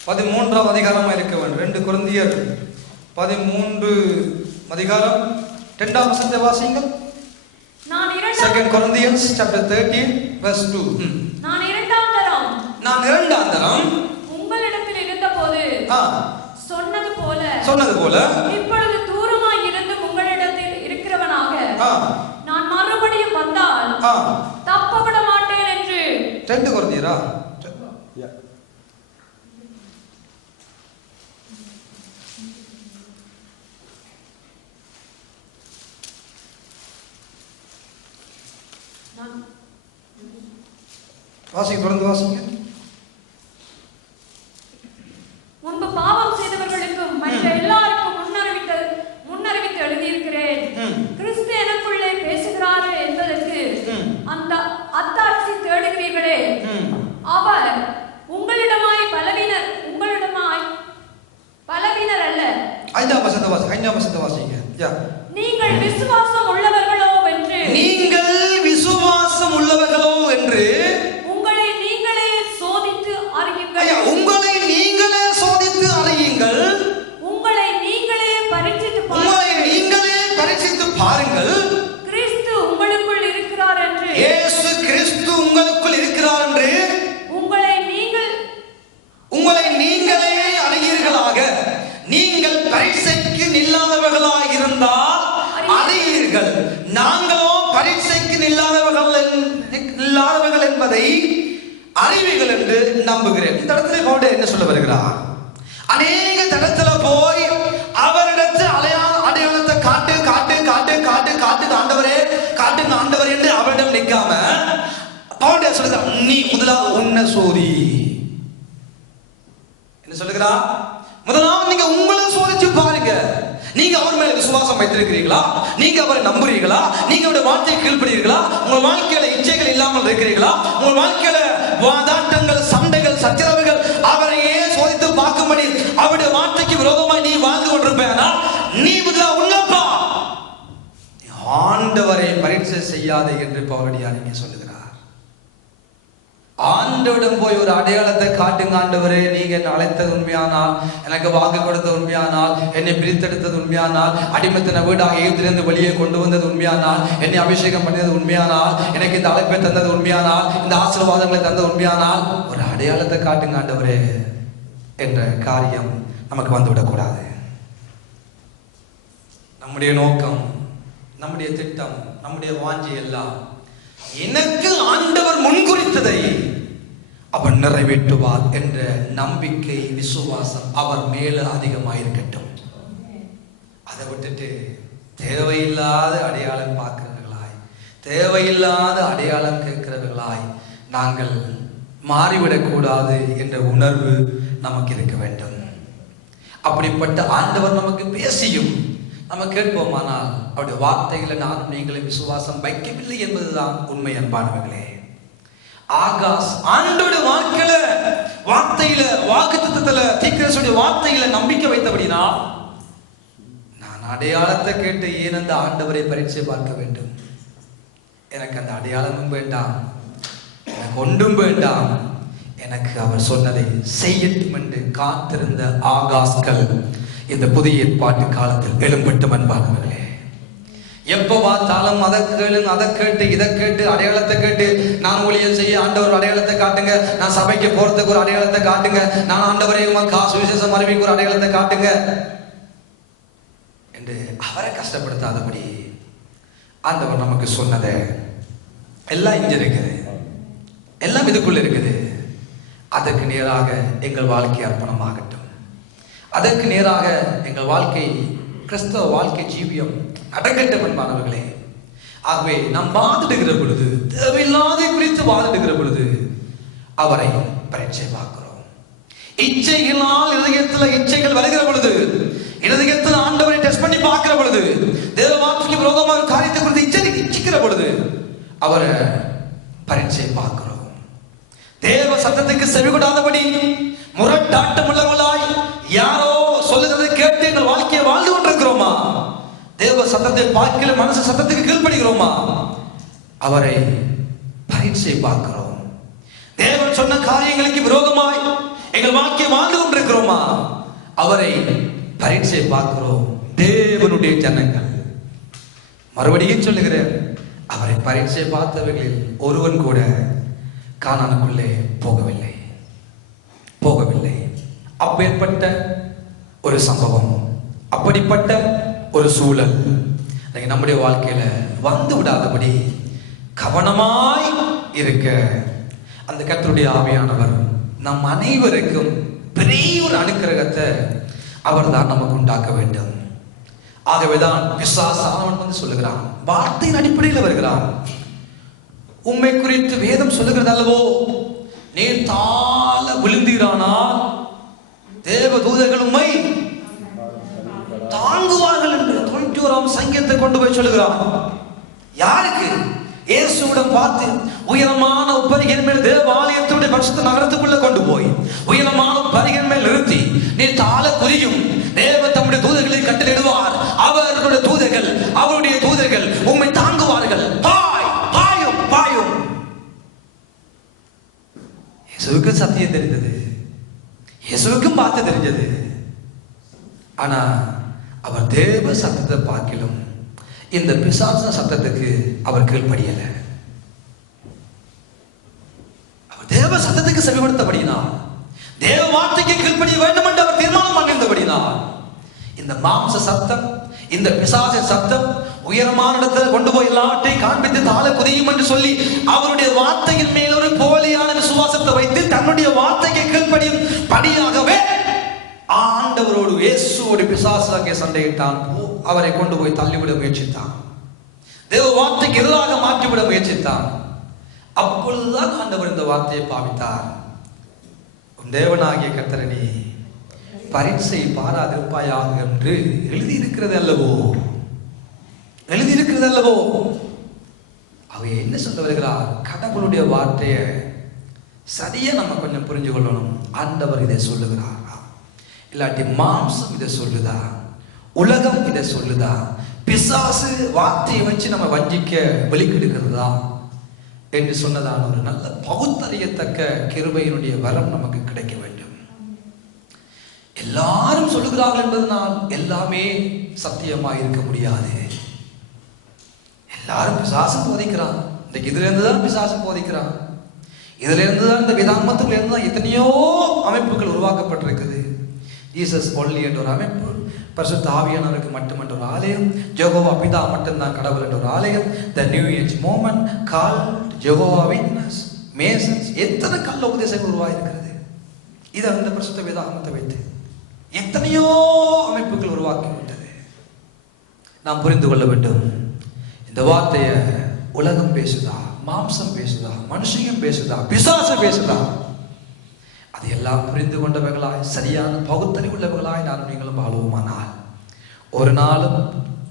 13வது அதிகாரமா இருக்க வேண்டும். 2 கொரிந்தியர் 13 அதிகாரம் 2ஆம் வசனத்தை வாசியுங்கள். 2 Corinthians chapter 13 verse 2. நான் இரண்டாம் தரம் உங்களிடத்தில் இருந்தபோது சொன்னது போல இப்பொழுது தூரமாய் இருந்து உங்களிடத்தில் இருக்கிறவனாக நான் மறுபடியும் வந்தால் தப்பப்பட மாட்டேன் என்று. 2 கொரிந்தியரா? வாசிங்க, தொடர்ந்து வாசிங்க. முன்பு பாவம் செய்தவர்களுக்கும் மற்ற எல்லாருக்கும் முன்னறிவித்து எழுதியிருக்கிறேன். கிறிஸ்து எனக்குள்ளே பேசுகிறாரே என்பதற்கு அந்த அத்தாட்சி தேடுகிறீர்களே, அவர் உங்களிடமாய் பலவீனர் அல்ல. 5ஆம் வசனத்தை வாசிங்க. நீங்கள் விசுவாசம் உள்ளவர்களோ என்று உங்களை நீங்களே சோதித்து அறியுங்கள். உங்களை நீங்களே சோதித்து அறியுங்கள். உங்களை நீங்களே பரீட்சித்து பாருங்கள். கிறிஸ்து உங்களுக்குள் இருக்கிறார் என்று. இயேசு கிறிஸ்து உங்களுக்குள் இருக்கிறார் என்று உங்களை நீங்களே அறியீர்களாக. நீங்கள் பரீட்சைக்கு நில்லாதவர்களாக இருந்தால் அறியீர்கள். நாங்களோ பரீட்சைக்கு இல்லாதவர்கள் என்பதை அறிவீர்கள் என்று நம்புகிறேன். இந்த இடத்துல பவுல் என்ன சொல்ல வருகிறார்? அநேக தடத்துல போய் அவரிடத்தில் அடையாளத்தை காட்டு காட்டு காட்டு காட்டு காட்டு ஆண்டவரே காட்டுங்க ஆண்டவரே என்று அவரிடம் நிற்காம பவுல் சொல்லுகிறார், நீ முதலாவது உன்னை சோதி. என்ன சொல்லுகிறார்? முதலாவது நீங்க உங்களை சோதிச்சு பாருங்க. நீங்க அவர் மேல விசுவாசம் வைத்திருக்கிறீர்களா? நீங்க அவரை நம்புறீங்களா? நீங்க அவருடைய வார்த்தையை கீழ்ப்படுகிறீர்களா? உங்கள் வாழ்க்கையில இச்சைகள் இல்லாமல் இருக்கிறீர்களா? உங்கள் வாழ்க்கையில வாதாட்டங்கள், சண்டைகள், சச்சரவுகள் அவரையே சோதித்து பார்க்கும்படி அவருடைய வார்த்தைக்கு விரோதமாய் நீ வாழ்ந்து கொண்டிருப்பேனா? நீ உன்னப்பா ஆண்டவரை பரீட்சை செய்யாதே என்று பவுலடியார் இங்கே சொல்லுகிறார். ஆண்டவரிடம் போய் ஒரு அடையாளத்தை காட்டுங்க ஆண்டவரே, நீங்க என்னை அழைத்தது உண்மையானால், எனக்கு வாக்கு கொடுத்தது உண்மையானால், என்னை பிரித்தெடுத்தது உண்மையானால், அடிமைத்தன வீடாக எகிப்திலிருந்து வெளியே கொண்டு வந்தது உண்மையானால், என்னை அபிஷேகம் பண்ணியது உண்மையானால், எனக்கு இந்த அழைப்பை தந்தது உண்மையானால், இந்த ஆசீர்வாதங்களை தந்தது உண்மையானால், ஒரு அடையாளத்தை காட்டுங்க ஆண்டவரே என்ற காரியம் நமக்கு வந்துவிடக்கூடாது. நம்முடைய நோக்கம், நம்முடைய திட்டம், நம்முடைய வாஞ்சி எல்லாம் எனக்கு ஆண்டவர் முன்குறித்ததை அவர் நிறைவேற்றுவார் என்ற நம்பிக்கை, விசுவாசம் அவர் மேல அதிகமாயிருக்கட்டும். அதை விட்டுட்டு தேவையில்லாத அடையாளம் பார்க்கிறவர்களாய், தேவையில்லாத அடையாளம் கேட்கிறவர்களாய் நாங்கள் மாறிவிடக்கூடாது என்ற உணர்வு நமக்கு இருக்க வேண்டும். அப்படிப்பட்ட ஆண்டவர் நமக்கு பேசியும் நம்ம கேட்போமானால் அவருடைய வார்த்தைகளை நானும் நீங்களும் விசுவாசம் வைக்கவில்லை என்பதுதான் உண்மை. அன்பானவர்களே, ஆகாஸ் ஆண்டோட வாழ்க்கையில வார்த்தையில வாக்குத்தத்தத்துல தீர்க்கதரிசியுடைய வார்த்தையில நம்பிக்கை வைத்தபடினா நான் அடையாளத்தை கேட்டு ஏன் அந்த ஆண்டவரை பரீட்சை பார்க்க வேண்டும்? எனக்கு அந்த அடையாளமும் வேண்டாம், எனக்கு ஒன்றும் வேண்டாம், எனக்கு அவர் சொன்னதை செய்யட்டும் என்று காத்திருந்த ஆகாஸ்கள் இந்த புதிய ஏற்பாட்டு காலத்தில் எழும்பட்டும் அன்பானவர்களே. எப்ப பார்த்தாலும் அதை கேட்டு இதை கேட்டு அடையாளத்தை கேட்டு நான் ஊழியம் செய்ய ஆண்டவர் அடையாளத்தை காட்டுங்க, நான் சபைக்கு போறதுக்கு ஒரு அடையாளத்தை காட்டுங்க, நான் ஆண்டவரை சுவிசேஷம் அறிவிக்கு ஒரு அடையாளத்தை காட்டுங்க என்று அவரை கஷ்டப்படுத்தாதபடி ஆண்டவர் நமக்கு சொன்னதை எல்லாம் இங்க இருக்குது, எல்லாம் இதுக்குள்ள இருக்குது. அதற்கு நேராக எங்கள் வாழ்க்கை அர்ப்பணமாகட்டும், அதற்கு நேராக எங்கள் வாழ்க்கை கிறிஸ்தவ வாழ்க்கை ஜீவியம் நடக்கட்டும் என்பானவர்களே. ஆகவே நாம் வாதிடுகிற பொழுது, தேவையில்லாத குறித்து வாதிடுகிற பொழுது அவரை பரீட்சை பார்க்கிறோம். இச்சைகளால் இதயத்தில் இச்சைகள் வருகிற பொழுது, இதயத்தில் ஆண்டவரை டெஸ்ட் பண்ணி பார்க்கிற பொழுது, தேவ வார்த்தைக்கு விரோதமான காரியத்தை குறித்து இச்சிக்கிற பொழுது அவரை பரீட்சை பார்க்கிறோம். தேவ சத்தத்துக்கு செவிகொடாதபடி முரட்டாட்டம் உள்ளவர்களாய் யாரோ சொல்லுகிறதை கேட்டு எங்கள் வாழ்க்கையை வாழ்ந்து கொண்டிருக்கிறோமா? தேவ சத்தத்தை பார்க்கிற மனசு சத்தத்துக்கு கீழ்ப்படுகிறோமா? அவரை பரீட்சை பார்க்கிறோம். தேவன் சொன்ன காரியங்களுக்கு விரோதமாய் எங்கள் வாழ்க்கையை வாழ்ந்து கொண்டிருக்கிறோமா? அவரை பரீட்சை பார்க்கிறோம். தேவனுடைய ஜனங்கள், மறுபடியும் சொல்லுகிறேன், அவரை பரீட்சை பார்த்தவர்களில் ஒருவன் கூட கானானுக்குள்ளே போகவில்லை. அப்பேற்பட்ட ஒரு சம்பவம், அப்படிப்பட்ட ஒரு சூழல் நம்முடைய வாழ்க்கையில வந்து விடாதபடி கவனமாய் இருக்க அந்த கர்த்தருடைய ஆவியானவர் நம் அனைவருக்கும் பெரிய ஒரு அனுக்கிரகத்தை அவர் தான் நமக்கு உண்டாக்க வேண்டும். ஆகவேதான் பிசாசானவன் வந்து சொல்லுகிறான், வார்த்தையின் அடிப்படையில் வருகிறான். உம்மை குறித்து வேதம் சொல்லுகிறது அல்லவோ, நீர் தாழ விழுந்தீரானால் தேவ தூதர்கள் உம்மை தாங்குவார்கள் என்று 91ஆம் சங்கீதத்தை கொண்டு போய் சொல்லுகிறான். யாருக்கு? இயேசுவிடம் பார்த்து உயரமான உப்பரிகையின் மேல் தேவாலயத்துடைய பரிசுத்த நகரத்துக்குள்ள கொண்டு போய் உயரமான உப்பரிகையின் மேல் நிறுத்தி நீ தாழ குறியும், தேவ தம்முடைய தூதர்களை கட்டளையிடுவார், அவர்களுடைய தூதர்கள் உம்மை தாங்குவார்கள், பாயும். இயேசுவுக்கு சத்தியம் தெரிந்தது, இயேசுவுக்கும் பார்த்து தெரிஞ்சது. ஆனா அவர் தேவ சத்தத்தை பார்க்கிலும் இந்த பிசாச சத்தத்துக்கு அவர் கீழ்ப்படியல. அவர் தேவ சத்தத்துக்கு செவிமடுத்தபடினார், தேவ வார்த்தைக்கு கீழ்ப்படிய வேண்டும் என்று அவர் தீர்மானம் பண்ணியிருந்தபடினார் இந்த மாம்ச சத்தம், இந்த பிசாச சத்தம் உயரமான இடத்துல கொண்டு போய் எல்லாவற்றையும் காண்பித்து தாழ குதியும் என்று சொல்லி அவருடைய வார்த்தையின் மேல் ஒரு போலியான விசுவாசத்தை வைத்து தன்னுடைய வார்த்தைக்கு கீழ்ப்படியும் படியாகவே ஆண்டவரோடு இயேசுவோடு பிசாசாகிய சண்டையிட்டான். அவரை கொண்டு போய் தள்ளிவிட முயற்சித்தான், தேவ வார்த்தைக்கு எதிராக மாற்றிவிட முயற்சித்தான். அப்பொழுதுதான் ஆண்டவர் இந்த வார்த்தையை பாவித்தார், உன் தேவனாகிய கர்த்தரை நீ பரீட்சை பாராதிருப்பாயாக என்று எழுதியிருக்கிறது அல்லவோ. அவை என்ன சொல்ல வருகிறார்? கடவுளுடைய வார்த்தையை சரியா நம்ம கொஞ்சம் புரிஞ்சு கொள்ளணும். ஆண்டவர் இதை சொல்லுகிறார், இல்லாட்டி மாம்சம் இதை சொல்லுதா, உலகம் இதை சொல்லுதா, பிசாசு வார்த்தையை வச்சு நம்ம வஞ்சிக்க வெளிக்கிடுகிறதா என்று சொன்னதான ஒரு நல்ல பகுத்தறியத்தக்க கிருபையினுடைய வரம் நமக்கு கிடைக்க வேண்டும். எல்லாரும் சொல்லுகிறார்கள் என்பதனால் எல்லாமே சத்தியமா இருக்க முடியாது. எல்லாரும் பிசாசம் போதிக்கிறான், இன்றைக்கு இதுல இருந்துதான் பிசாசம் போதிக்கிறான், இதுல இருந்துதான் இந்த விதாமத்துக்குள்ள இருந்துதான் எத்தனையோ அமைப்புகள் உருவாக்கப்பட்டிருக்குது. ஜீசஸ் ஒன்லி என்ற ஒரு அமைப்பு, பரிசுத்த ஆவியானவருக்கு மட்டுமென்ற ஒரு ஆலயம், ஜெகோவா பிதா மட்டும்தான் கடவுள் என்ற ஒரு ஆலயம், the new age movement called Jehovah witness masons, எத்தனை கள்ள உபதேசங்கள் உருவாயிருக்கிறது. இதை அந்த பரிசுத்த வேதாகமத்தை வைத்து எத்தனையோ அமைப்புகள் உருவாக்கிவிட்டது. நாம் புரிந்து கொள்ள வேண்டும், இந்த வார்த்தையை உலகம் பேசுதா, மாம்சம் பேசுதா, மனுஷியம் பேசுதா, பிசாசு பேசுதா, அதையெல்லாம் புரிந்து கொண்டவர்களாய் சரியான பகுத்தறிவுள்ளவர்களாய் நான் நீங்களும் வாழுவோமானால் ஒரு நாளும்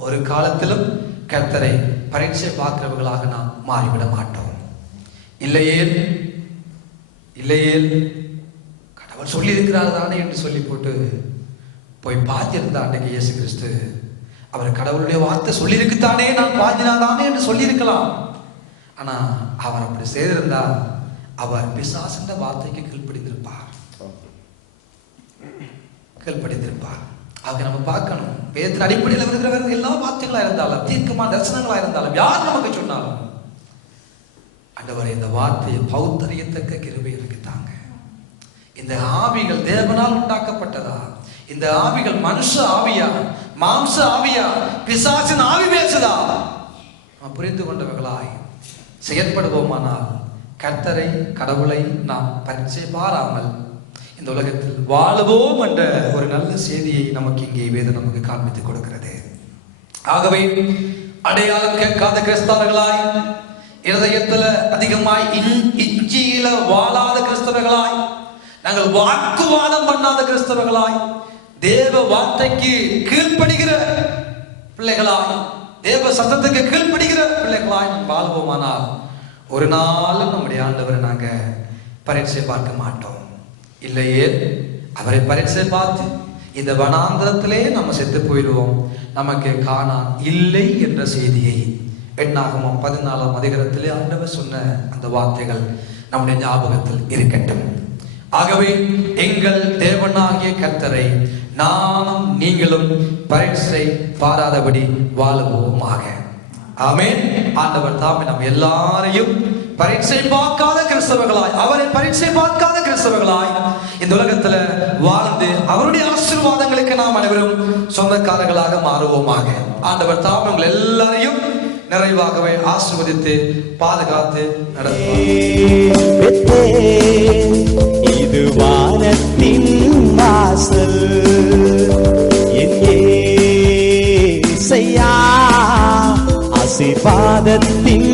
ஒரு காலத்திலும் கர்த்தரை பரீட்சை பார்க்கிறவர்களாக நாம் மாறிவிட மாட்டோம். இல்லையே இல்லையே கடவுள் சொல்லி இருக்கிறார் தானே என்று சொல்லி போட்டு போய் பார்த்திருந்தா அன்றைக்கு இயேசு கிறிஸ்து அவர் கடவுளுடைய வார்த்தை சொல்லியிருக்குத்தானே நான் பாதினாதானே என்று சொல்லியிருக்கலாம். ஆனா அவர் அப்படி செய்திருந்தா அவர் பிசாசுன்ற வார்த்தைக்கு கீழ்ப்படிந்திருப்பார். அவங்க நம்ம பார்க்கணும். வேதத்தின் அடிப்படையில் வருகிற எல்லா வார்த்தைகளா இருந்தாலும் தீர்க்கமான தரிசனங்களா இருந்தாலும் யார் நமக்கு சொன்னாலும் ஆண்டவரே இந்த வார்த்தையை பௌத்தறியத்தக்க கிருபை இருக்குதாங்க. இந்த ஆவிகள் தேவனால் உண்டாக்கப்பட்டதா? இந்த ஆவிகள் மனுஷ ஆவியா, மாம்ச ஆவியா, பிசாசின் ஆவி பேசுதா? புரிந்து கொண்டவர்களாய் செயற்படுவோமானால் கர்த்தரை கடவுளை நாம் பரிச்சை பாராமல் இந்த உலகத்தில் வாழுவோம் என்ற ஒரு நல்ல செய்தியை நமக்கு இங்கே வேதம் நமக்கு காண்பித்துக் கொடுக்கிறது. ஆகவே அடையாளம் கேட்காத கிறிஸ்தவர்களாய், இருதயத்துல அதிகமாய் இஞ்சியில வாழாத கிறிஸ்தவர்களாய், நாங்கள் வாக்குவாதம் பண்ணாத கிறிஸ்தவர்களாய், தேவ வார்த்தைக்கு கீழ்ப்படுகிற பிள்ளைகளாய், தேவ சத்தத்துக்கு கீழ்ப்படுகிற பிள்ளைகளாய் வாழ்வோமானால் ஒரு நாள் நம்முடைய ஆண்டவரை நாங்க பரீட்சை பார்க்க மாட்டோம். இல்லையே அவரை பரீட்சை பார்த்து இந்த வனாந்திரத்திலே நம்ம செத்து போயிடுவோம். நமக்கு காணான் இல்லை என்ற செய்தியை எண்ணாகமம் 14ஆம் அதிகாரத்திலே ஆண்டவர் சொன்ன அந்த வார்த்தைகள் நம்முடைய ஞாபகத்தில் இருக்கட்டும். ஆகவே எங்கள் தேவனாகிய கர்த்தரை நானும் நீங்களும் பரீட்சை பாராதபடி வாழுவோமாக. ஆமென். ஆண்டவர் தாமே நம்ம எல்லாரையும் பரீட்சை பார்க்காத கிறிஸ்தவர்களாய், அவரை பரீட்சை பார்க்காத கிறிஸ்தவர்களாய் இந்த உலகத்துல வாழ்ந்து அவருடைய ஆசீர்வாதங்களுக்கு நாம் அனைவரும் சொந்தக்காரர்களாக மாறுவோமாக. ஆண்டவர் தாமே உங்கள் எல்லாரையும் நிறைவாகவே ஆசீர்வதித்து பாதுகாத்து நடத்துவார். இது வானத்தின் வாசல், என் ஆசீர்வாதத்தின்